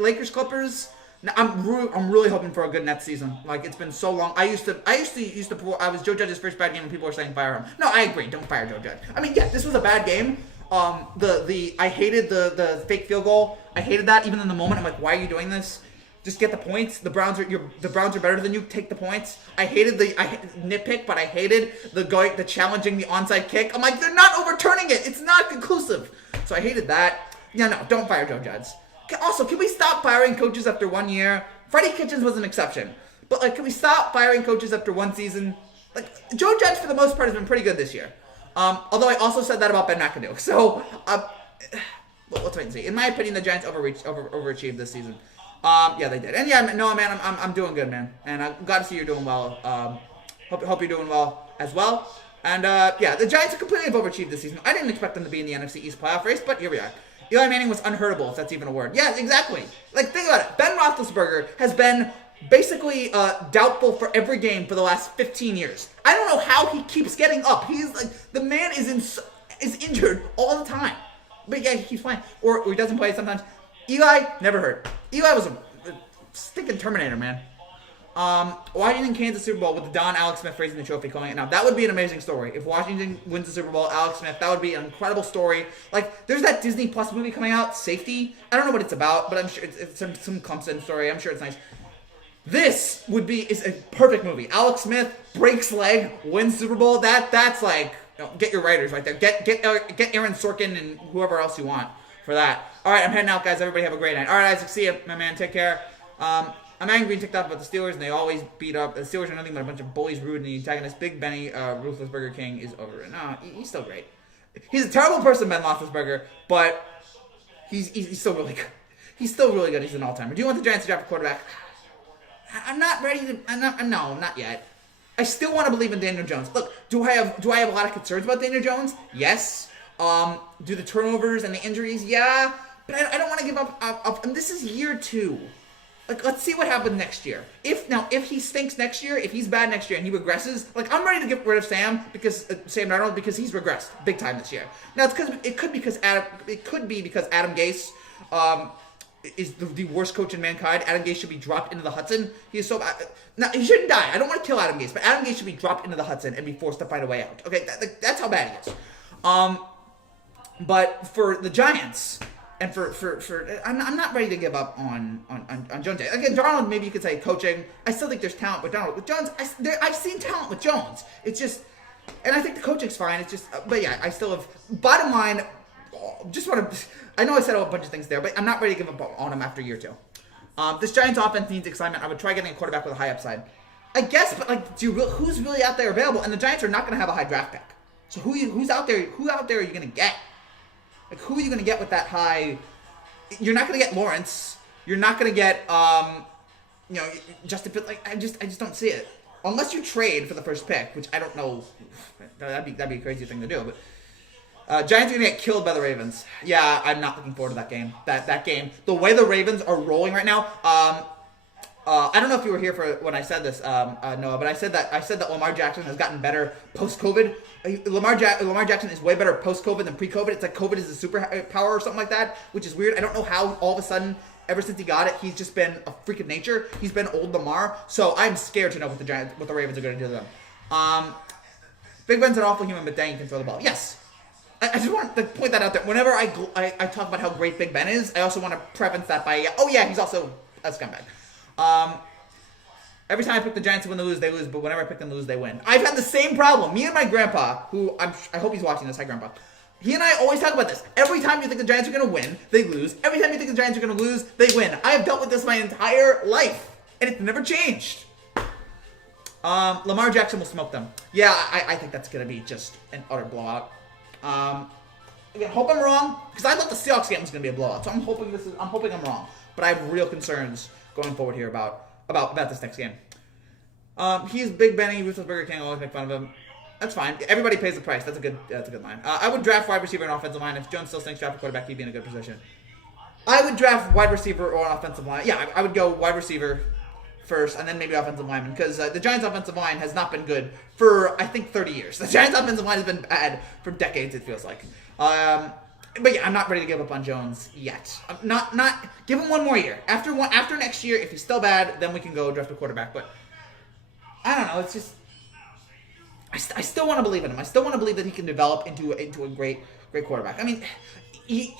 Lakers, Clippers. I'm really hoping for a good Nets season. Like, it's been so long. I used to before I was Joe Judge's first bad game and people were saying fire him. No, I agree. Don't fire Joe Judge. I mean, yeah, this was a bad game. I hated the fake field goal. I hated that even in the moment. I'm like, why are you doing this? Just get the points. The Browns are better than you. Take the points. I hated nitpick, but I hated the challenging the onside kick. I'm like, they're not overturning it. It's not conclusive. So I hated that. Yeah, no, don't fire Joe Judge. Also, can we stop firing coaches after 1 year? Freddie Kitchens was an exception. But, like, can we stop firing coaches after one season? Like, Joe Judge, for the most part, has been pretty good this year. Although I also said that about Ben McAdoo. So, let's wait and see. In my opinion, the Giants overachieved this season. Yeah, they did. And yeah, no, man, I'm doing good, man. And I'm glad to see you're doing well. Hope you're doing well as well. And, yeah, the Giants completely overachieved this season. I didn't expect them to be in the NFC East playoff race, but here we are. Eli Manning was unhurtable, if that's even a word. Yeah, exactly. Like, think about it. Ben Roethlisberger has been basically doubtful for every game for the last 15 years. I don't know how he keeps getting up. He's like, the man is injured all the time. But yeah, he keeps playing. Or he doesn't play sometimes. Eli never hurt. Eli was a stinking Terminator, man. Washington, Kansas Super Bowl with the Don Alex Smith raising the trophy calling it now. That would be an amazing story. If Washington wins the Super Bowl, Alex Smith, that would be an incredible story. Like, there's that Disney Plus movie coming out, Safety. I don't know what it's about, but I'm sure it's some Clemson story. I'm sure it's nice. This is a perfect movie. Alex Smith breaks leg, wins Super Bowl. That's like, get your writers right there. Get Aaron Sorkin and whoever else you want for that. All right, I'm heading out, guys. Everybody have a great night. All right, Isaac, see you, my man. Take care. I'm angry being ticked off about the Steelers, and they always beat up. The Steelers are nothing but a bunch of bullies, rude, and the antagonist. Big Benny, Ruthless Burger King, is over it. No, he's still great. He's a terrible person, Ben Roethlisberger, but he's still really good. He's still really good. He's an all-timer. Do you want the Giants to draft a quarterback? I'm not ready to. No, not yet. I still want to believe in Daniel Jones. Look, do I have a lot of concerns about Daniel Jones? Yes. Do the turnovers and the injuries? Yeah. But I don't want to give up. And this is year 2. Like, let's see what happens next year. If he stinks next year, if he's bad next year and he regresses, like, I'm ready to get rid of Sam Darnold because he's regressed big time this year. Now it could be because Adam Gase is the worst coach in mankind. Adam Gase should be dropped into the Hudson. He is so bad. Now, he shouldn't die. I don't want to kill Adam Gase, but Adam Gase should be dropped into the Hudson and be forced to find a way out. Okay, that's how bad he is. But for the Giants, and I'm not ready to give up on Jones. Again, Darnold, maybe you could say coaching. I still think there's talent with Darnold. With Jones, I've seen talent with Jones. It's just, and I think the coaching's fine. It's just, but yeah, I still have. Bottom line, just want to. I know I said a bunch of things there, but I'm not ready to give up on him after year 2. This Giants offense needs excitement. I would try getting a quarterback with a high upside. I guess, but like, who's really out there available? And the Giants are not going to have a high draft pick. So who's out there? Who out there are you going to get? Like, who are you going to get with that high? You're not going to get Lawrence. You're not going to get, Justin Fields. Like, I just don't see it. Unless you trade for the first pick, which I don't know. That'd be a crazy thing to do. But Giants are going to get killed by the Ravens. Yeah, I'm not looking forward to that game. That game. The way the Ravens are rolling right now. I don't know if you were here for when I said this, Noah, but I said that Lamar Jackson has gotten better post-COVID. Lamar Jackson is way better post-COVID than pre-COVID. It's like COVID is a superpower or something like that, which is weird. I don't know how all of a sudden, ever since he got it, he's just been a freak of nature. He's been old Lamar, so I'm scared to know what the Ravens are going to do to them. Big Ben's an awful human, but dang, he can throw the ball. Yes. I just want to point that out there. Whenever I talk about how great Big Ben is, I also want to preface that by, he's also a scumbag. Every time I pick the Giants to win, they lose, but whenever I pick them to lose, they win. I've had the same problem. Me and my grandpa, who I hope he's watching this. Hi, Grandpa. He and I always talk about this. Every time you think the Giants are going to win, they lose. Every time you think the Giants are going to lose, they win. I have dealt with this my entire life, and it's never changed. Lamar Jackson will smoke them. Yeah, I think that's going to be just an utter blowout. Again, hope I'm wrong, because I thought the Seahawks game was going to be a blowout, so I'm hoping I'm wrong. But I have real concerns going forward here about this next game. He's Big Benny, Ruthless Burger King. I always make fun of him. That's fine. Everybody pays the price. That's a good line. I would draft wide receiver and offensive line. If Jones still thinks draft a quarterback, he'd be in a good position. I would draft wide receiver or offensive line. Yeah, I would go wide receiver first, and then maybe offensive lineman, because the Giants' offensive line has not been good for, I think, 30 years. The Giants' offensive line has been bad for decades, it feels like. But yeah, I'm not ready to give up on Jones yet. I'm not give him one more year. After next year, if he's still bad, then we can go draft a quarterback. But I don't know. It's just I still want to believe in him. I still want to believe that he can develop into a great quarterback. I mean,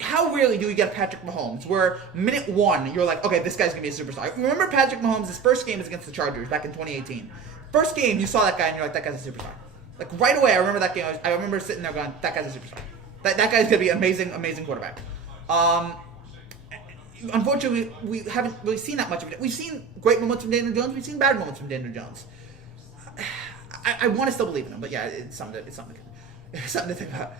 how rarely do we get Patrick Mahomes where minute 1 you're like, okay, this guy's gonna be a superstar. Remember Patrick Mahomes' his first game was against the Chargers back in 2018. First game, you saw that guy and you're like, that guy's a superstar. Like right away, I remember that game. I remember sitting there going, that guy's a superstar. That guy's gonna be an amazing quarterback. Unfortunately, we haven't really seen that much of it. We've seen great moments from Daniel Jones. We've seen bad moments from Daniel Jones. I want to still believe in him, but yeah, it's something to think about.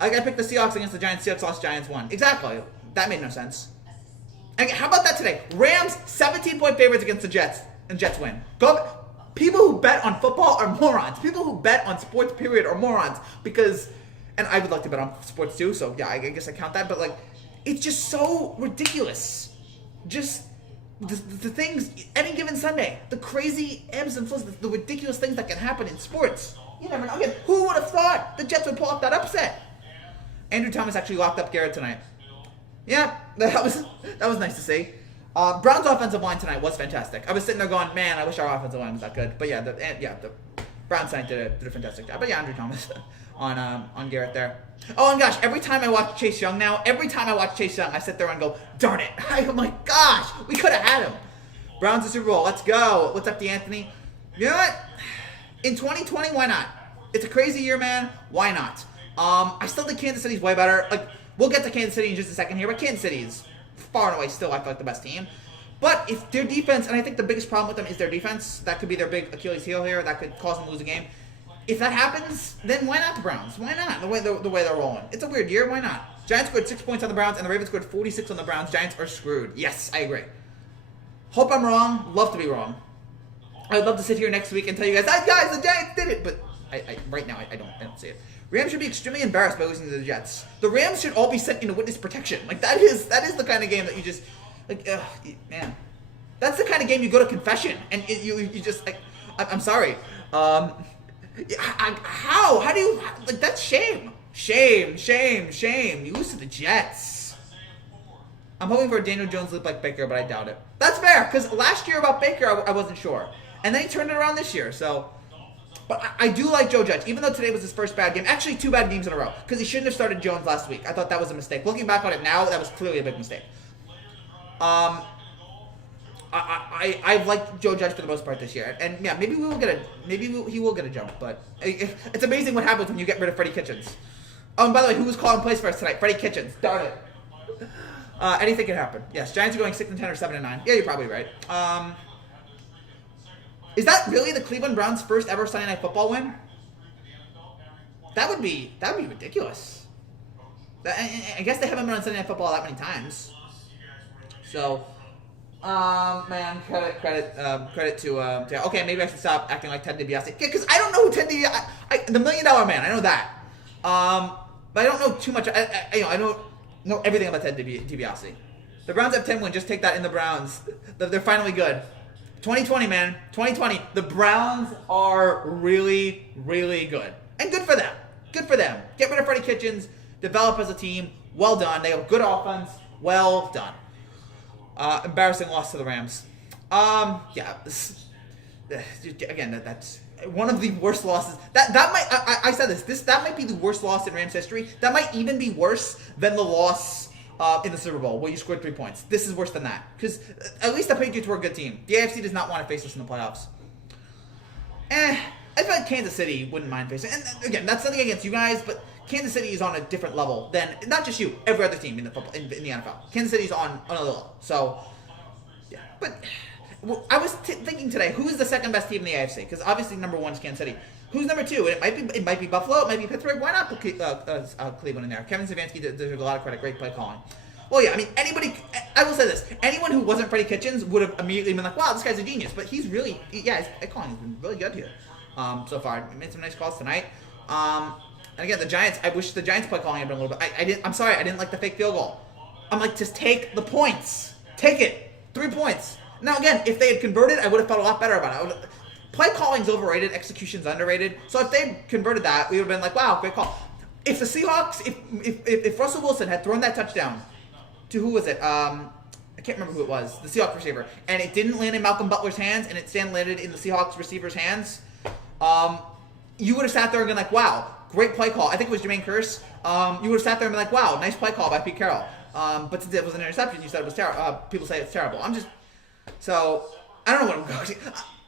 I picked the Seahawks against the Giants. Seahawks lost, Giants won. Exactly. That made no sense. And how about that today? Rams 17-point favorites against the Jets, and Jets win. People who bet on football are morons. People who bet on sports period are morons because, and I would like to bet on sports too. So yeah, I guess I count that. But like, it's just so ridiculous. Just the things, any given Sunday, the crazy ebbs and flows, the ridiculous things that can happen in sports. You never know. Again, who would have thought the Jets would pull off that upset? Andrew Thomas actually locked up Garrett tonight. Yeah, that was nice to see. Browns' offensive line tonight was fantastic. I was sitting there going, man, I wish our offensive line was that good. But yeah, the Browns tonight did a fantastic job. But yeah, Andrew Thomas on Garrett there. Oh, and gosh, every time I watch Chase Young, I sit there and go, darn it. I'm like, gosh, we could have had him. Browns the Super Bowl. Let's go. What's up, DeAnthony? You know what? In 2020, why not? It's a crazy year, man. Why not? I still think Kansas City's way better. Like, we'll get to Kansas City in just a second here, but Kansas City is far and away still, I feel like, the best team. But if their defense, and I think the biggest problem with them is their defense, that could be their big Achilles heel here. That could cause them to lose a game. If that happens, then why not the Browns? Why not? The way they're rolling. It's a weird year. Why not? Giants scored 6 points on the Browns, and the Ravens scored 46 on the Browns. Giants are screwed. Yes, I agree. Hope I'm wrong. Love to be wrong. I'd love to sit here next week and tell you guys, guys, the Giants did it. But right now, I don't see it. Rams should be extremely embarrassed by losing to the Jets. The Rams should all be sent into witness protection. Like, that is the kind of game that you just, like, man. That's the kind of game you go to confession. And you just, like, I'm sorry. How do you, like, that's shame. Shame. You lose to the Jets. I'm hoping for a Daniel Jones look like Baker, but I doubt it. That's fair, because last year about Baker, I wasn't sure. And then he turned it around this year, so. But I do like Joe Judge, even though today was his first bad game. Actually, 2 bad games in a row, because he shouldn't have started Jones last week. I thought that was a mistake. Looking back on it now, that was clearly a big mistake. I've liked Joe Judge for the most part this year, and yeah, maybe he will get a jump. But it's amazing what happens when you get rid of Freddie Kitchens. Oh, and by the way, who was calling plays for us tonight? Freddie Kitchens. Darn it. Anything can happen. Yes, Giants are going 6-10 or 7-9. Yeah, you're probably right. Is that really the Cleveland Browns' first ever Sunday Night Football win? That would be ridiculous. I guess they haven't been on Sunday Night Football that many times. So, man, credit to okay, maybe I should stop acting like Ted DiBiase. Yeah, because I don't know who Ted DiBiase. The $1 Million Man, I know that. But I don't know too much. I don't know everything about Ted DiBiase. The Browns have 10 wins. Just take that in the Browns. They're finally good. 2020, man. 2020. The Browns are really, really good. And good for them. Good for them. Get rid of Freddie Kitchens. Develop as a team. Well done. They have good offense. Well done. Embarrassing loss to the Rams. Yeah. Again, that's one of the worst losses. That might. I said this. That might be the worst loss in Rams history. That might even be worse than the loss in the Super Bowl where you scored 3 points. This is worse than that because at least the Patriots were a good team. The AFC does not want to face us in the playoffs. I feel like Kansas City wouldn't mind facing. And again, that's nothing against you guys, but Kansas City is on a different level than not just you, every other team in the football in the NFL. Kansas City's on another level. So, yeah. But I was thinking today, who is the second best team in the AFC? Because obviously number 1 is Kansas City. Who's number 2? And it might be Buffalo. It might be Pittsburgh. Why not put Cleveland in there? Kevin Stefanski deserves a lot of credit. Great play calling. Well, yeah. I mean, I will say this: anyone who wasn't Freddie Kitchens would have immediately been like, "Wow, this guy's a genius." But he's really, his play calling has been really good here so far. He made some nice calls tonight. And again, the Giants. I wish the Giants play calling had been a little bit. I'm sorry. I didn't like the fake field goal. I'm like, just take the points. Take it. 3 points. Now, again, if they had converted, I would have felt a lot better about it. Play calling's overrated, execution's underrated. So if they converted that, we would have been like, wow, great call. If the Seahawks, if Russell Wilson had thrown that touchdown to who was it? I can't remember who it was. The Seahawks receiver. And it didn't land in Malcolm Butler's hands, and it instead landed in the Seahawks receiver's hands. You would have sat there and been like, wow, great play call. I think it was Jermaine Kearse. You would have sat there and been like, wow, nice play call by Pete Carroll. But since it was an interception, you said it was terrible. People say it's terrible. So I don't know what I'm going.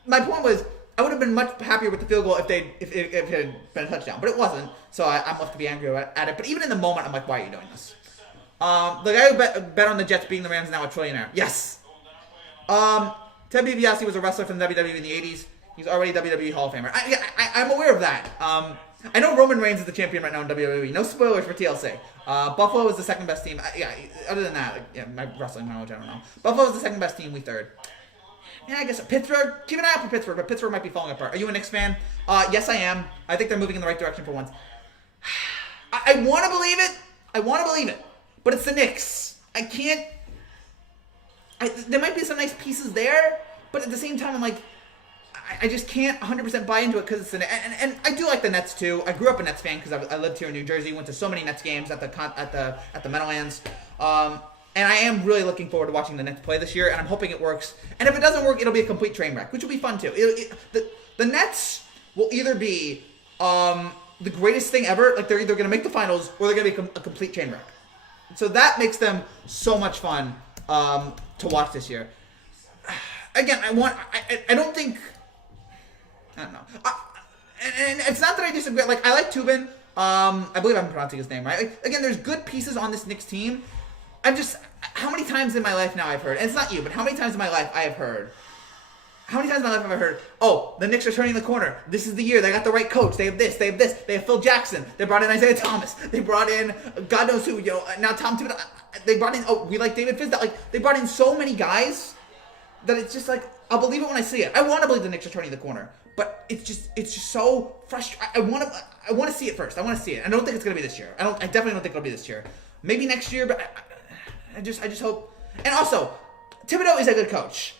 My point was, I would have been much happier with the field goal if it had been a touchdown, but it wasn't. So I'm left to be angry at it. But even in the moment, I'm like, why are you doing this? The guy who bet on the Jets beating the Rams is now a trillionaire. Yes. Ted DiBiase was a wrestler from the WWE in the 80s. He's already WWE Hall of Famer. I'm aware of that. I know Roman Reigns is the champion right now in WWE. No spoilers for TLC. Buffalo is the second best team. Other than that, my wrestling knowledge, I don't know. Buffalo is the second best team. We third. Yeah, I guess Pittsburgh. Keep an eye out for Pittsburgh, but Pittsburgh might be falling apart. Are you a Knicks fan? Yes, I am. I think they're moving in the right direction for once. I want to believe it. But it's the Knicks. I can't. There might be some nice pieces there, but at the same time, I'm like, I just can't 100% buy into it because it's the Nets. And I do like the Nets too. I grew up a Nets fan because I lived here in New Jersey. Went to so many Nets games at the Meadowlands. And I am really looking forward to watching the Nets play this year, and I'm hoping it works. And if it doesn't work, it'll be a complete train wreck, which will be fun too. The Nets will either be the greatest thing ever, like they're either going to make the finals, or they're going to be a complete train wreck. So that makes them so much fun to watch this year. Again, I don't know. And it's not that I disagree. Like, I like Tubin. I believe I'm pronouncing his name right. Like, again, there's good pieces on this Knicks team. How many times in my life now I've heard, and it's not you, but how many times in my life I have heard, How many times in my life have I heard, oh, the Knicks are turning the corner. This is the year. They got the right coach. They have this. They have this. They have Phil Jackson. They brought in Isaiah Thomas. They brought in God knows who. Now Tom Thibodeau. They brought in, we like David Fizdale. Like, they brought in so many guys that it's just like, I'll believe it when I see it. I want to believe the Knicks are turning the corner. But it's just so frustrating. I want to see it first. I want to see it. I don't think it's going to be this year. I definitely don't think it'll be this year. Maybe next year, but I just hope. And also, Thibodeau is a good coach.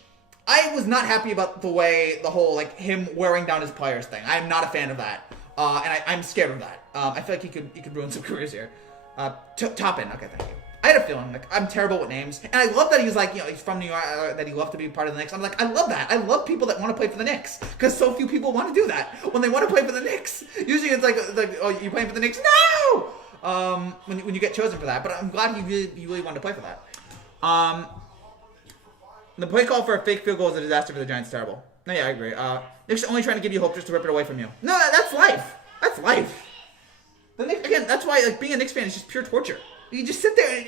I was not happy about the way the whole, like, him wearing down his players thing. I'm not a fan of that. And I'm scared of that. I feel like he could ruin some careers here. Toppin. Okay, thank you. I had a feeling, like, I'm terrible with names. And I love that he was like, he's from New York, that he loved to be part of the Knicks. I'm like, I love that. I love people that want to play for the Knicks. Because so few people want to do that when they want to play for the Knicks. Usually it's like oh, you playing for the Knicks? No! When you get chosen for that. But I'm glad you really wanted to play for that. The play call for a fake field goal is a disaster for the Giants. Terrible. No, yeah, I agree. Knicks are only trying to give you hope just to rip it away from you. No, that's life. That's life. The Knicks, again, that's why, like, being a Knicks fan is just pure torture. You just sit there and...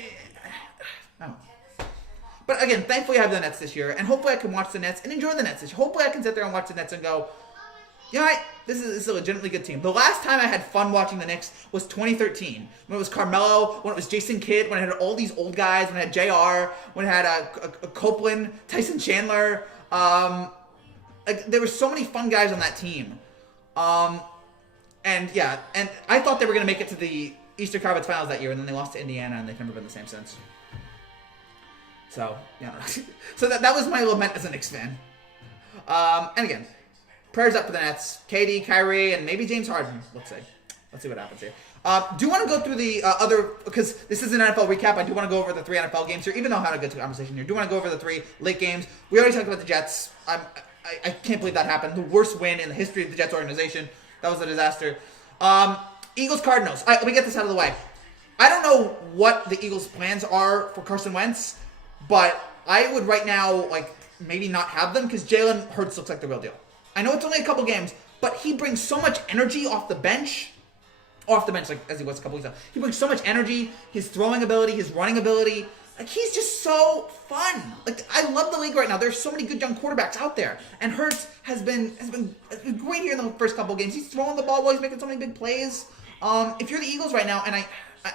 Oh. But again, thankfully I have the Nets this year, and hopefully I can watch the Nets and enjoy the Nets this year. Hopefully I can sit there and watch the Nets and go, you know what? This is a legitimately good team. The last time I had fun watching the Knicks was 2013, when it was Carmelo, when it was Jason Kidd, when I had all these old guys, when I had JR, when I had a Copeland, Tyson Chandler. Like, there were so many fun guys on that team. And yeah, and I thought they were going to make it to the Eastern Conference Finals that year, and then they lost to Indiana, and they've never been the same since. So, yeah. So that was my lament as a Knicks fan. And again, prayers up for the Nets. KD, Kyrie, and maybe James Harden. Let's see what happens here. Do you want to go through the other, because this is an NFL recap, I do want to go over the 3 NFL games here, even though I had a good conversation here. Do you want to go over the 3 late games? We already talked about the Jets. I can't believe that happened. The worst win in the history of the Jets organization. That was a disaster. Eagles, Cardinals. Let me get this out of the way. I don't know what the Eagles' plans are for Carson Wentz, but I would right now, like, maybe not have them, because Jalen Hurts looks like the real deal. I know it's only a couple games, but he brings so much energy off the bench, like as he was a couple weeks ago. He brings so much energy, his throwing ability, his running ability. Like, he's just so fun. Like, I love the league right now. There's so many good young quarterbacks out there, and Hurts has been great here in the first couple games. He's throwing the ball well. He's making so many big plays. If you're the Eagles right now, and I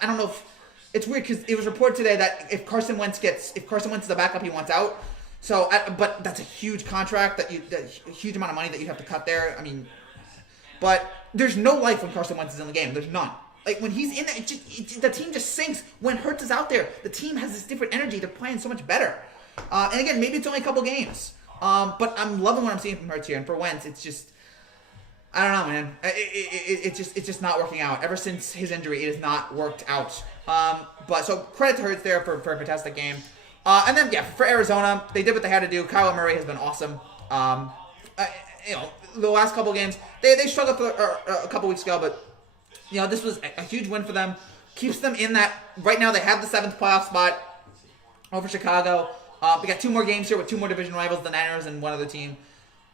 don't know if it's weird, because it was reported today that if Carson Wentz is the backup, he wants out. So, but that's a huge contract, a huge amount of money that you have to cut there. I mean, but there's no life when Carson Wentz is in the game. There's none. Like, when he's in there, the team just sinks. When Hurts is out there, the team has this different energy. They're playing so much better. And again, maybe it's only a couple games. But I'm loving what I'm seeing from Hurts here. And for Wentz, it's just, I don't know, man. It's just not working out. Ever since his injury, it has not worked out. But so credit to Hurts there for a fantastic game. And then, yeah, for Arizona, they did what they had to do. Kyler Murray has been awesome. The last couple games, they struggled for a couple weeks ago, but this was a huge win for them. Keeps them in that. Right now, they have the 7th playoff spot over Chicago. We got 2 more games here with 2 more division rivals, the Niners and one other team.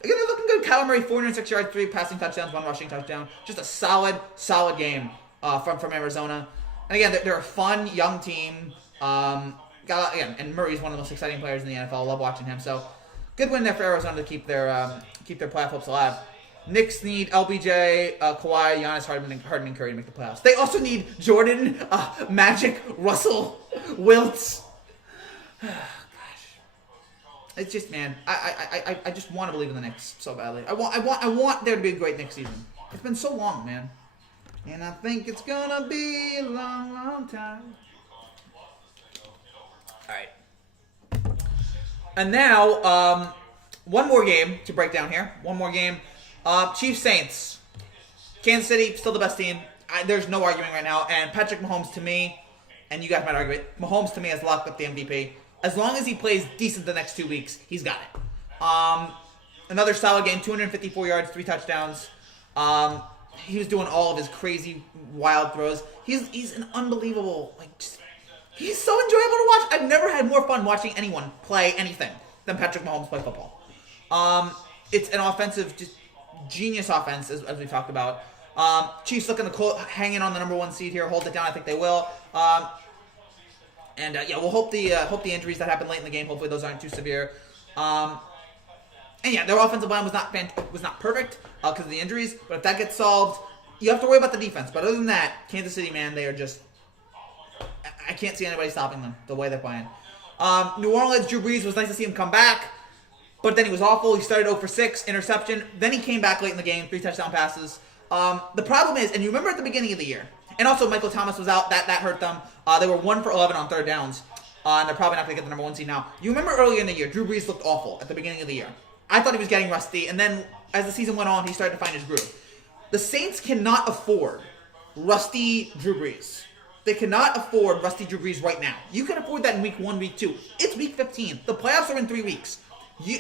Again, they're looking good. Kyler Murray, 406 yards, 3 passing touchdowns, 1 rushing touchdown. Just a solid game from Arizona. And again, they're a fun young team. And Murray's one of the most exciting players in the NFL. I love watching him. So, good win there for Arizona to keep their playoff hopes alive. Knicks need LBJ, Kawhi, Giannis, Harden, and Curry to make the playoffs. They also need Jordan, Magic, Russell, Wilt. Gosh, it's just, man, I just want to believe in the Knicks so badly. I want there to be a great Knicks season. It's been so long, man, and I think it's gonna be a long, long time. All right, and now one more game to break down here. One more game. Chiefs Saints. Kansas City, still the best team. There's no arguing right now. And Patrick Mahomes, to me, and you guys might argue it, Mahomes to me has locked up the MVP. As long as he plays decent the next 2 weeks, he's got it. Another solid game, 254 yards, 3 touchdowns. He was doing all of his crazy, wild throws. He's an unbelievable, he's so enjoyable to watch. I've never had more fun watching anyone play anything than Patrick Mahomes play football. It's an offensive, just genius offense, as we talked about. Chiefs looking to hang in on the number 1 seed here, hold it down. I think they will. We'll hope the injuries that happened late in the game, hopefully those aren't too severe. And yeah, their offensive line was not perfect because of the injuries. But if that gets solved, you have to worry about the defense. But other than that, Kansas City, man, they are just... I can't see anybody stopping them the way they're playing. New Orleans, Drew Brees, was nice to see him come back. But then he was awful. He started 0 for 6, interception. Then he came back late in the game, 3 touchdown passes. The problem is, and you remember at the beginning of the year, and also Michael Thomas was out. That hurt them. They were 1 for 11 on third downs. And they're probably not going to get the number 1 seed now. You remember earlier in the year, Drew Brees looked awful at the beginning of the year. I thought he was getting rusty. And then as the season went on, he started to find his groove. The Saints cannot afford rusty Drew Brees. They cannot afford rusty Drew Brees right now. You can afford that in week 1, week 2. It's week 15. The playoffs are in 3 weeks.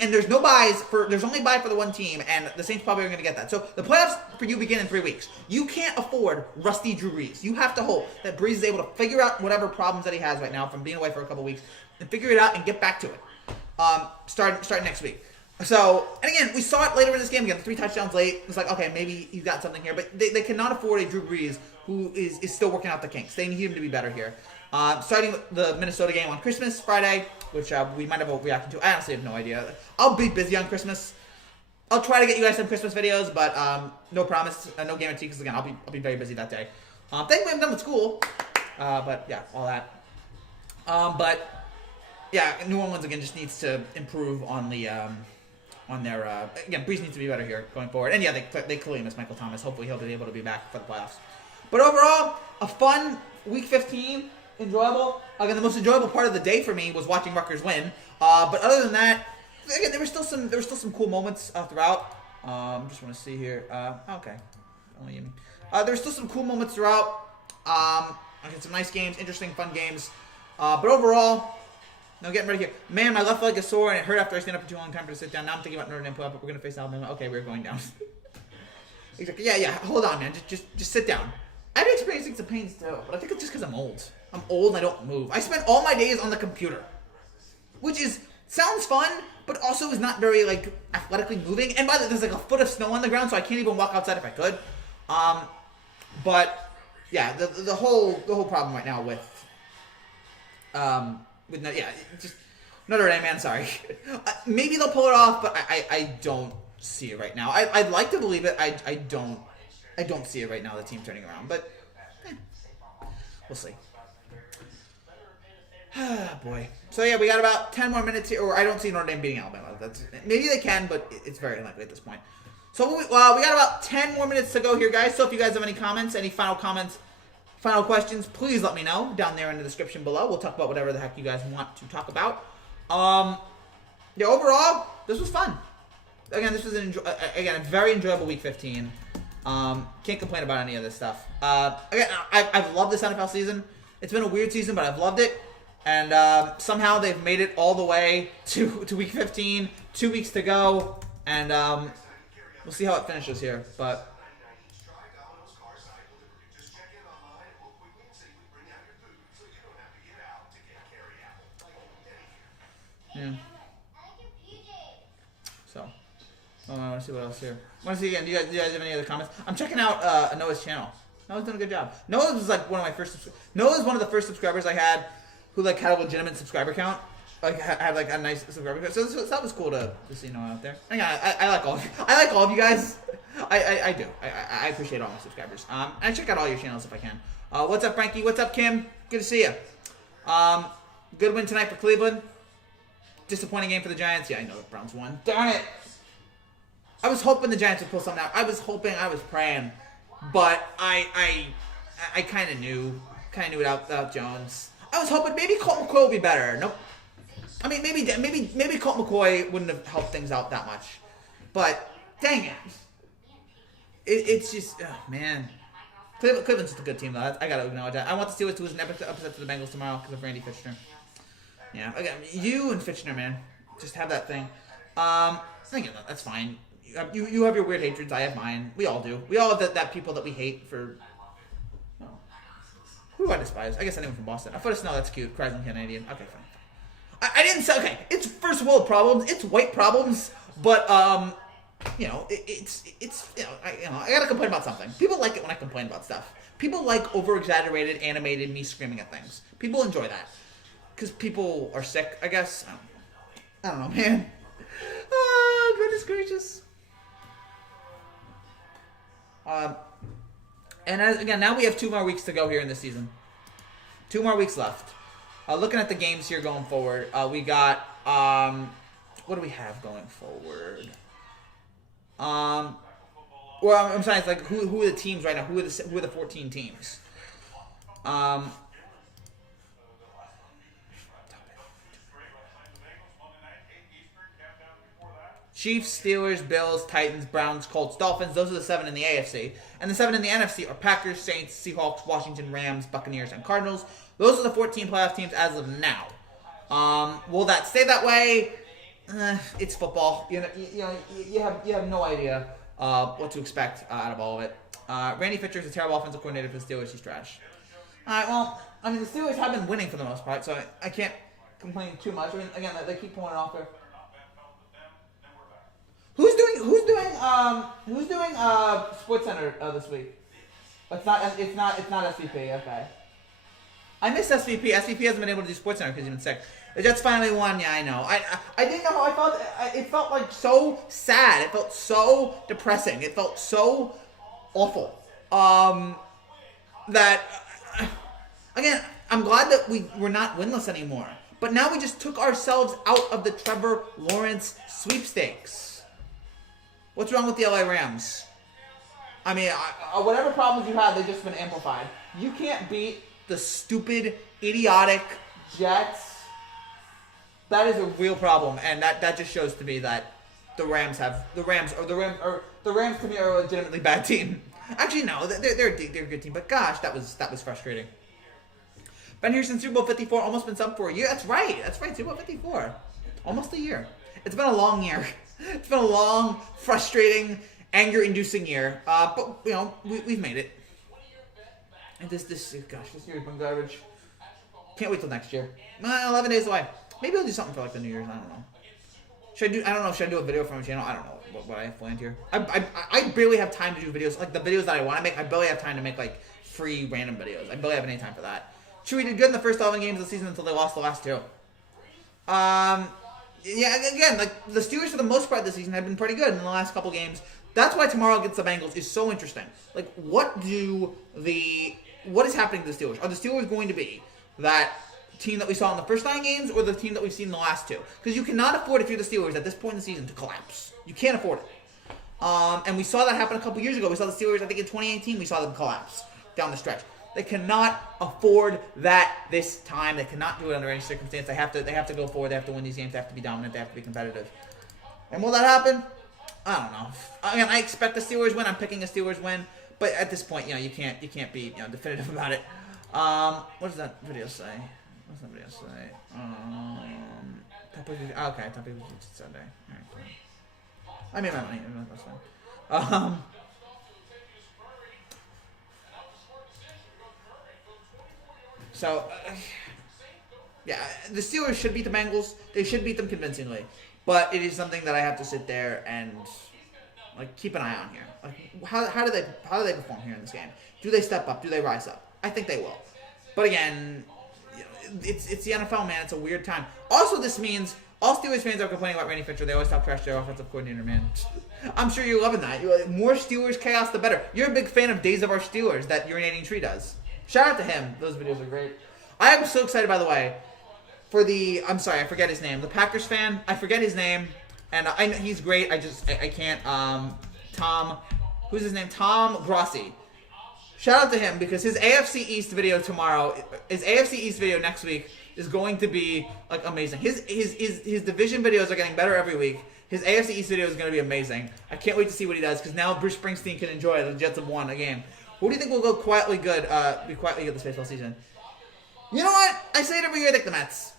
And there's no buys there's only buy for the one team, and the Saints probably are going to get that. So the playoffs for you begin in 3 weeks. You can't afford rusty Drew Brees. You have to hope that Brees is able to figure out whatever problems that he has right now from being away for a couple weeks and figure it out and get back to it. Start next week. So, and again, we saw it later in this game again. 3 touchdowns late. It's like, okay, maybe he's got something here, but they cannot afford a Drew Brees who is still working out the kinks. They need him to be better here. Starting the Minnesota game on Christmas, Friday, which we might have a reaction to. I honestly have no idea. I'll be busy on Christmas. I'll try to get you guys some Christmas videos, but no promise, no guarantee, because again, I'll be very busy that day. Thankfully, I'm done with school, but yeah, all that. But yeah, New Orleans again just needs to improve on the on their again. Brees needs to be better here going forward, and yeah, they clearly miss Michael Thomas. Hopefully, he'll be able to be back for the playoffs. But overall, a fun week 15. Enjoyable. Again, the most enjoyable part of the day for me was watching Rutgers win. But other than that, again, there were still some cool moments throughout. Just want to see here. Okay. There were still some cool moments throughout. Again, some nice games, interesting, fun games. But overall, getting ready here. Man, my left leg is sore and it hurt after I stand up for too long time to sit down. Now I'm thinking about Notre Dame playoff, but we're gonna face Alabama. Okay, we're going down. Exactly. Yeah. Hold on, man. Just sit down. I've been experiencing some pains too, but I think it's just because I'm old. I'm old and I don't move. I spend all my days on the computer, which sounds fun, but also is not very athletically moving. And by the way, there's a foot of snow on the ground, so I can't even walk outside if I could. But yeah, the whole problem right now with just Notre Dame, man. Sorry, maybe they'll pull it off, but I don't see it right now. I'd like to believe it. I don't see it right now. The team turning around, but we'll see. Boy. So yeah, we got about 10 more minutes here. Or I don't see Notre Dame beating Alabama. Maybe they can, but it's very unlikely at this point. So we got about 10 more minutes to go here, guys. So if you guys have any comments, any final comments, final questions, please let me know down there in the description below. We'll talk about whatever the heck you guys want to talk about. Yeah, overall, this was fun. Again, this was a very enjoyable week 15. Can't complain about any of this stuff. Again, I've loved this NFL season. It's been a weird season, but I've loved it. And somehow they've made it all the way to week 15. 2 weeks to go. And we'll see how it finishes here. But yeah. So I want to see what else here. I want to see again. Do you guys have any other comments? I'm checking out Noah's channel. Noah's doing a good job. Noah was one of my first. Noah was one of the first subscribers I had who had a legitimate subscriber count. Had a nice subscriber count. So that was cool to see Noah out there. Again, I like all of you. I like all of you guys. I do. I appreciate all my subscribers. I check out all your channels if I can. What's up, Frankie? What's up, Kim? Good to see you. Good win tonight for Cleveland. Disappointing game for the Giants. Yeah, I know the Browns won. Darn it. I was hoping the Giants would pull something out. I was praying. But I kind of knew without Jones. I was hoping maybe Colt McCoy would be better. Nope. I mean, maybe Colt McCoy wouldn't have helped things out that much. But dang it, it's just man. Cleveland's just a good team though. I gotta acknowledge that. I want the Steelers to lose an upset to the Bengals tomorrow because of Randy Fitchner. Yeah, again, you and Fitchner, man, just have that thing. That's fine. You have your weird hatreds. I have mine. We all do. We all have that people that we hate for. Who do I despise? I guess anyone from Boston. A foot of snow. That's cute. Cries and Canadian. Okay, fine. I didn't say. Okay, it's first world problems. It's white problems. But I gotta complain about something. People like it when I complain about stuff. People like over-exaggerated, animated me screaming at things. People enjoy that because people are sick. I guess. I don't know, man. Oh goodness gracious. Again, now we have 2 more weeks to go here in the season. 2 more weeks left. Looking at the games here going forward, we got what do we have going forward? Well, I'm sorry, it's like who are the teams right now? Who are the 14 teams? Chiefs, Steelers, Bills, Titans, Browns, Colts, Dolphins. Those are the 7 in the AFC. And the 7 in the NFC are Packers, Saints, Seahawks, Washington, Rams, Buccaneers, and Cardinals. Those are the 14 playoff teams as of now. Will that stay that way? It's football. You have no idea what to expect out of all of it. Randy Fitcher is a terrible offensive coordinator for the Steelers. He's trash. All right, well, I mean, the Steelers have been winning for the most part, so I can't complain too much. I mean, again, they keep pulling it off there. Who's doing SportsCenter this week? It's not SVP. Okay. I miss SVP. SVP hasn't been able to do SportsCenter because he's been sick. The Jets finally won. Yeah, I know. I didn't know how I felt. It felt like so sad. It felt so depressing. It felt so awful. That again, I'm glad that we're not winless anymore. But now we just took ourselves out of the Trevor Lawrence sweepstakes. What's wrong with the LA Rams? I mean, whatever problems you had, they've just been amplified. You can't beat the stupid, idiotic Jets. That is a real problem, and that just shows to me that the Rams to me are a legitimately bad team. Actually, no, they're a good team, but gosh, that was frustrating. Been here since Super Bowl 54, almost been sub for a year. That's right, Super Bowl 54, almost a year. It's been a long year. It's been a long, frustrating, anger-inducing year. But you know, we've made it. And this year's been garbage. Can't wait till next year. 11 days away. Maybe I'll do something for like the New Year's. I don't know. Should I do a video from my channel? I don't know what I have planned here. I barely have time to do videos. Like the videos that I want to make, I barely have time to make like free random videos. I barely have any time for that. Chewy did good in the first 11 games of the season until they lost the last 2. Yeah, again, like the Steelers for the most part this season have been pretty good in the last couple games. That's why tomorrow against the Bengals is so interesting. Like, what is happening to the Steelers? Are the Steelers going to be that team that we saw in the first 9 games or the team that we've seen in the last 2? Because you cannot afford, if you're the Steelers at this point in the season, to collapse. You can't afford it. And we saw that happen a couple years ago. We saw the Steelers, I think in 2018, we saw them collapse down the stretch. They cannot afford that this time. They cannot do it under any circumstance. They have to go forward. They have to win these games. They have to be dominant. They have to be competitive. And will that happen? I don't know. Again, I expect the Steelers win. I'm picking a Steelers win. But at this point, you can't be definitive about it. What does that video say? What's that video say? Tampa Sunday. All right, fine. I made my money. That's fine. So, yeah, the Steelers should beat the Bengals. They should beat them convincingly. But it is something that I have to sit there and keep an eye on here. Like, how do they perform here in this game? Do they step up? Do they rise up? I think they will. But again, it's the NFL, man. It's a weird time. Also, this means all Steelers fans are complaining about Randy Fitcher. They always talk trash to their offensive coordinator, man. I'm sure you're loving that. More Steelers chaos, the better. You're a big fan of Days of Our Steelers that Urinating Tree does. Shout out to him. Those videos are great. I am so excited, by the way, for I'm sorry, I forget his name. The Packers fan, I forget his name, and I know he's great. I can't. Tom, who's his name? Tom Grossi. Shout out to him because his AFC East video next week is going to be amazing. His division videos are getting better every week. His AFC East video is going to be amazing. I can't wait to see what he does because now Bruce Springsteen can enjoy the Jets have won a game. Who do you think will go quietly good? Be quietly good this baseball season. You know what? I say it every year. I think the Mets.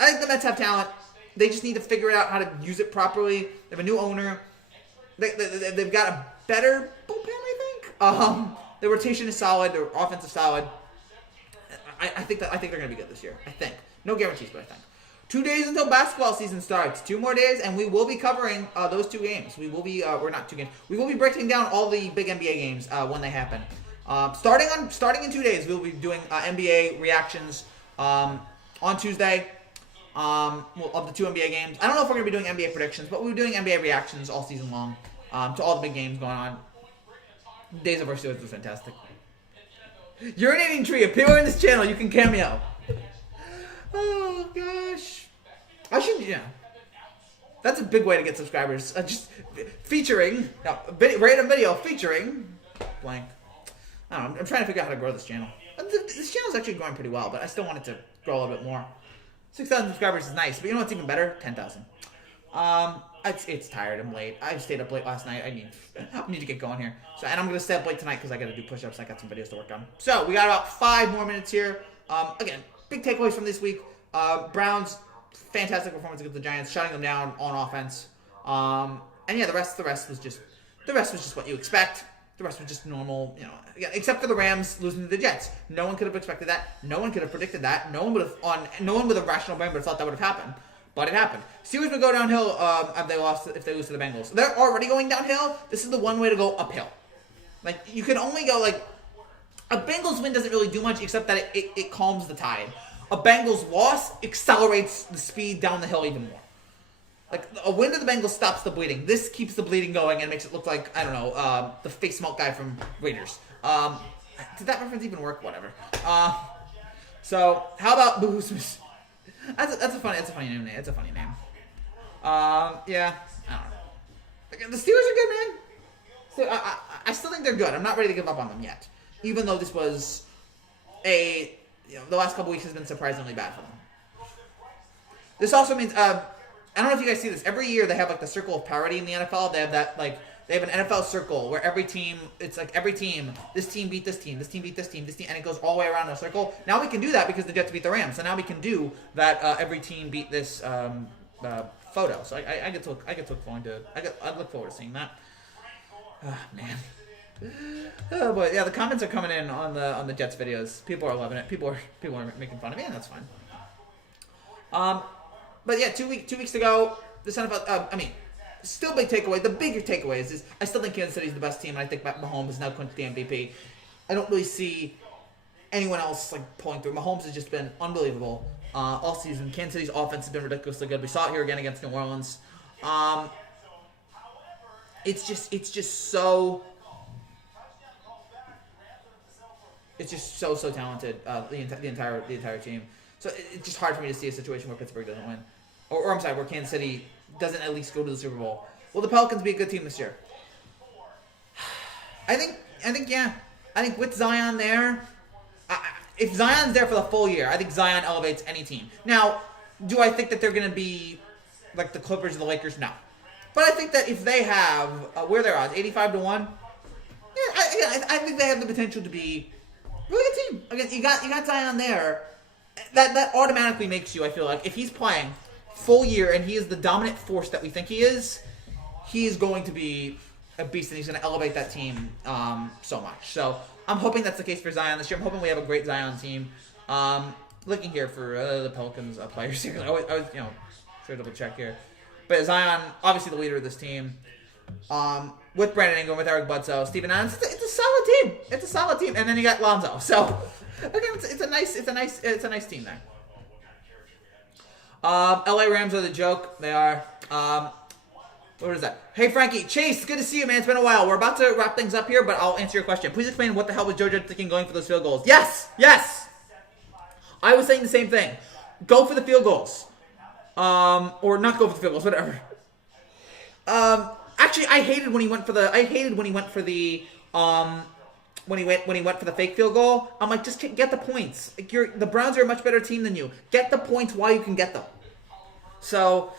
I think the Mets have talent. They just need to figure out how to use it properly. They have a new owner. They've got a better bullpen, I think. Their rotation is solid. Their offense is solid. I think they're going to be good this year. I think. No guarantees, but I think. 2 days until basketball season starts. 2 more days, and we will be covering those 2 games. We will be, or not 2 games. We will be breaking down all the big NBA games when they happen. Starting in 2 days, we'll be doing NBA reactions on Tuesday. of the 2 NBA games. I don't know if we're going to be doing NBA predictions, but we were doing NBA reactions all season long to all the big games going on. Days of Our Steelers was fantastic. Urinating Tree, appear in this channel. You can cameo. Oh, gosh. I should, yeah. That's a big way to get subscribers. Just featuring, random video featuring blank. I don't know. I'm trying to figure out how to grow this channel. This channel is actually growing pretty well, but I still want it to grow a little bit more. 6,000 subscribers is nice, but you know what's even better? 10,000. It's tired. I'm late. I stayed up late last night. I need to get going here. So, and I'm gonna stay up late tonight because I got to do push-ups. I got some videos to work on. So we got about 5 more minutes here. Again, big takeaways from this week. Browns, fantastic performance against the Giants, shutting them down on offense. And yeah, the rest was just what you expect. The rest was just normal, you know. Again, except for the Rams losing to the Jets. No one could have expected that. No one could have predicted that. No one with a rational brain would have thought that would have happened. But it happened. Steelers would go downhill if they lose to the Bengals. They're already going downhill. This is the one way to go uphill. Like, you can only go, like, a Bengals win doesn't really do much except that it calms the tide. A Bengals loss accelerates the speed down the hill even more. Like, a win to the Bengals stops the bleeding. This keeps the bleeding going and makes it look like, I don't know, the face melt guy from Raiders. Did that reference even work? Whatever. So, how about Boo Smith? That's a funny name. It's a funny name. Yeah, I don't know. The Steelers are good, man. So, I still think they're good. I'm not ready to give up on them yet. Even though this was the last couple weeks has been surprisingly bad for them. This also means, I don't know if you guys see this. Every year they have, like, the circle of parity in the NFL. They have that, like, they have an NFL circle where every team, it's like every team, this team beat this team, this team beat this team, this team, and it goes all the way around in a circle. Now we can do that because the Jets beat the Rams. So now we can do that every team beat this photo. So I get to look forward to seeing that. Man. Oh boy, yeah, the comments are coming in on the Jets videos. People are loving it. People are making fun of me, and that's fine. But yeah, 2 weeks to go. This NFL, still big takeaway. The bigger takeaway is I still think Kansas City is the best team, and I think Mahomes is now clinched the MVP. I don't really see anyone else like pulling through. Mahomes has just been unbelievable all season. Kansas City's offense has been ridiculously good. We saw it here again against New Orleans. It's just so talented. The entire team. So it's just hard for me to see a situation where Pittsburgh doesn't win, or I'm sorry, where Kansas City doesn't at least go to the Super Bowl. Will the Pelicans be a good team this year? I think yeah. I think with Zion there, if Zion's there for the full year, I think Zion elevates any team. Now, do I think that they're going to be like the Clippers or the Lakers? No. But I think that if they have, where they're odds, 85-1, yeah, I think they have the potential to be a really good team. Again, you got Zion there. That automatically makes you, I feel like, if he's playing full year and he is the dominant force that we think he is going to be a beast and he's going to elevate that team so much. So I'm hoping that's the case for Zion this year. I'm hoping we have a great Zion team. Looking here for the Pelicans players here. I was sure double check here. But Zion, obviously the leader of this team. With Brandon Ingram, with Eric Bledsoe, Steven Adams, it's a solid team. It's a solid team, and then you got Lonzo. So again, it's a nice team there. LA Rams are the joke. They are. What is that? Hey Frankie, Chase, good to see you, man. It's been a while. We're about to wrap things up here, but I'll answer your question. Please explain what the hell was JoJo thinking going for those field goals? Yes. I was saying the same thing. Go for the field goals. Or not go for the field goals, whatever. Actually, I hated when he went for the fake field goal. I'm like, just get the points. Like the Browns are a much better team than you. Get the points while you can get them. So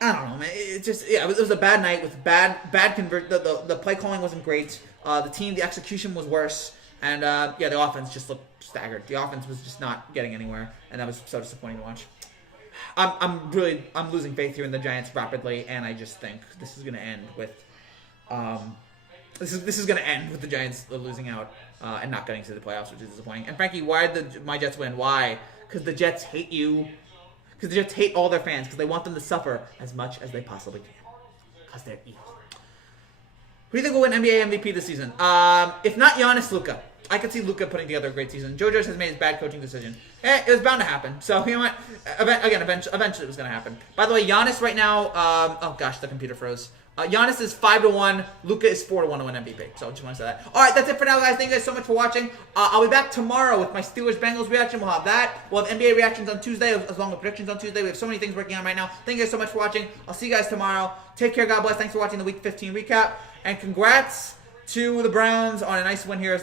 I don't know, man. It was a bad night with bad convert. The play calling wasn't great. The execution was worse, and the offense just looked staggered. The offense was just not getting anywhere, and that was so disappointing to watch. I'm losing faith here in the Giants rapidly, and I just think this is going to end with this is going to end with the Giants losing out and not getting to the playoffs, which is disappointing. And Frankie, why did my Jets win? Why? Because the Jets hate you. Because the Jets hate all their fans. Because they want them to suffer as much as they possibly can. Because they're evil. Who do you think will win NBA MVP this season? If not Giannis, Luka. I could see Luka putting together a great season. Joe Judge has made his bad coaching decision. It was bound to happen. So, you know what? Eventually it was going to happen. By the way, Giannis right now, oh gosh, the computer froze. Giannis is 5-1. Luka is 4-1 to win MVP. So I just want to say that. All right, that's it for now, guys. Thank you guys so much for watching. I'll be back tomorrow with my Steelers-Bengals reaction. We'll have that. We'll have NBA reactions on Tuesday, as long as predictions on Tuesday. We have so many things working on right now. Thank you guys so much for watching. I'll see you guys tomorrow. Take care. God bless. Thanks for watching the Week 15 recap. And congrats to the Browns on a nice win here as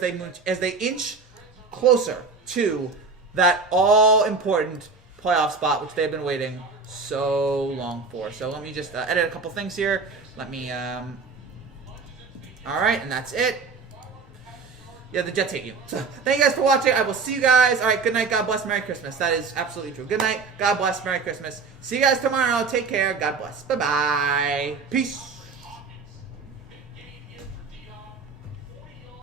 they inch closer to that all-important playoff spot, which they've been waiting so long for. So let me just edit a couple things here. Let me, all right, and that's it. Yeah, the Jets hate you. So thank you guys for watching. I will see you guys. All right, good night. God bless. Merry Christmas. That is absolutely true. Good night. God bless. Merry Christmas. See you guys tomorrow. Take care. God bless. Bye-bye. Peace.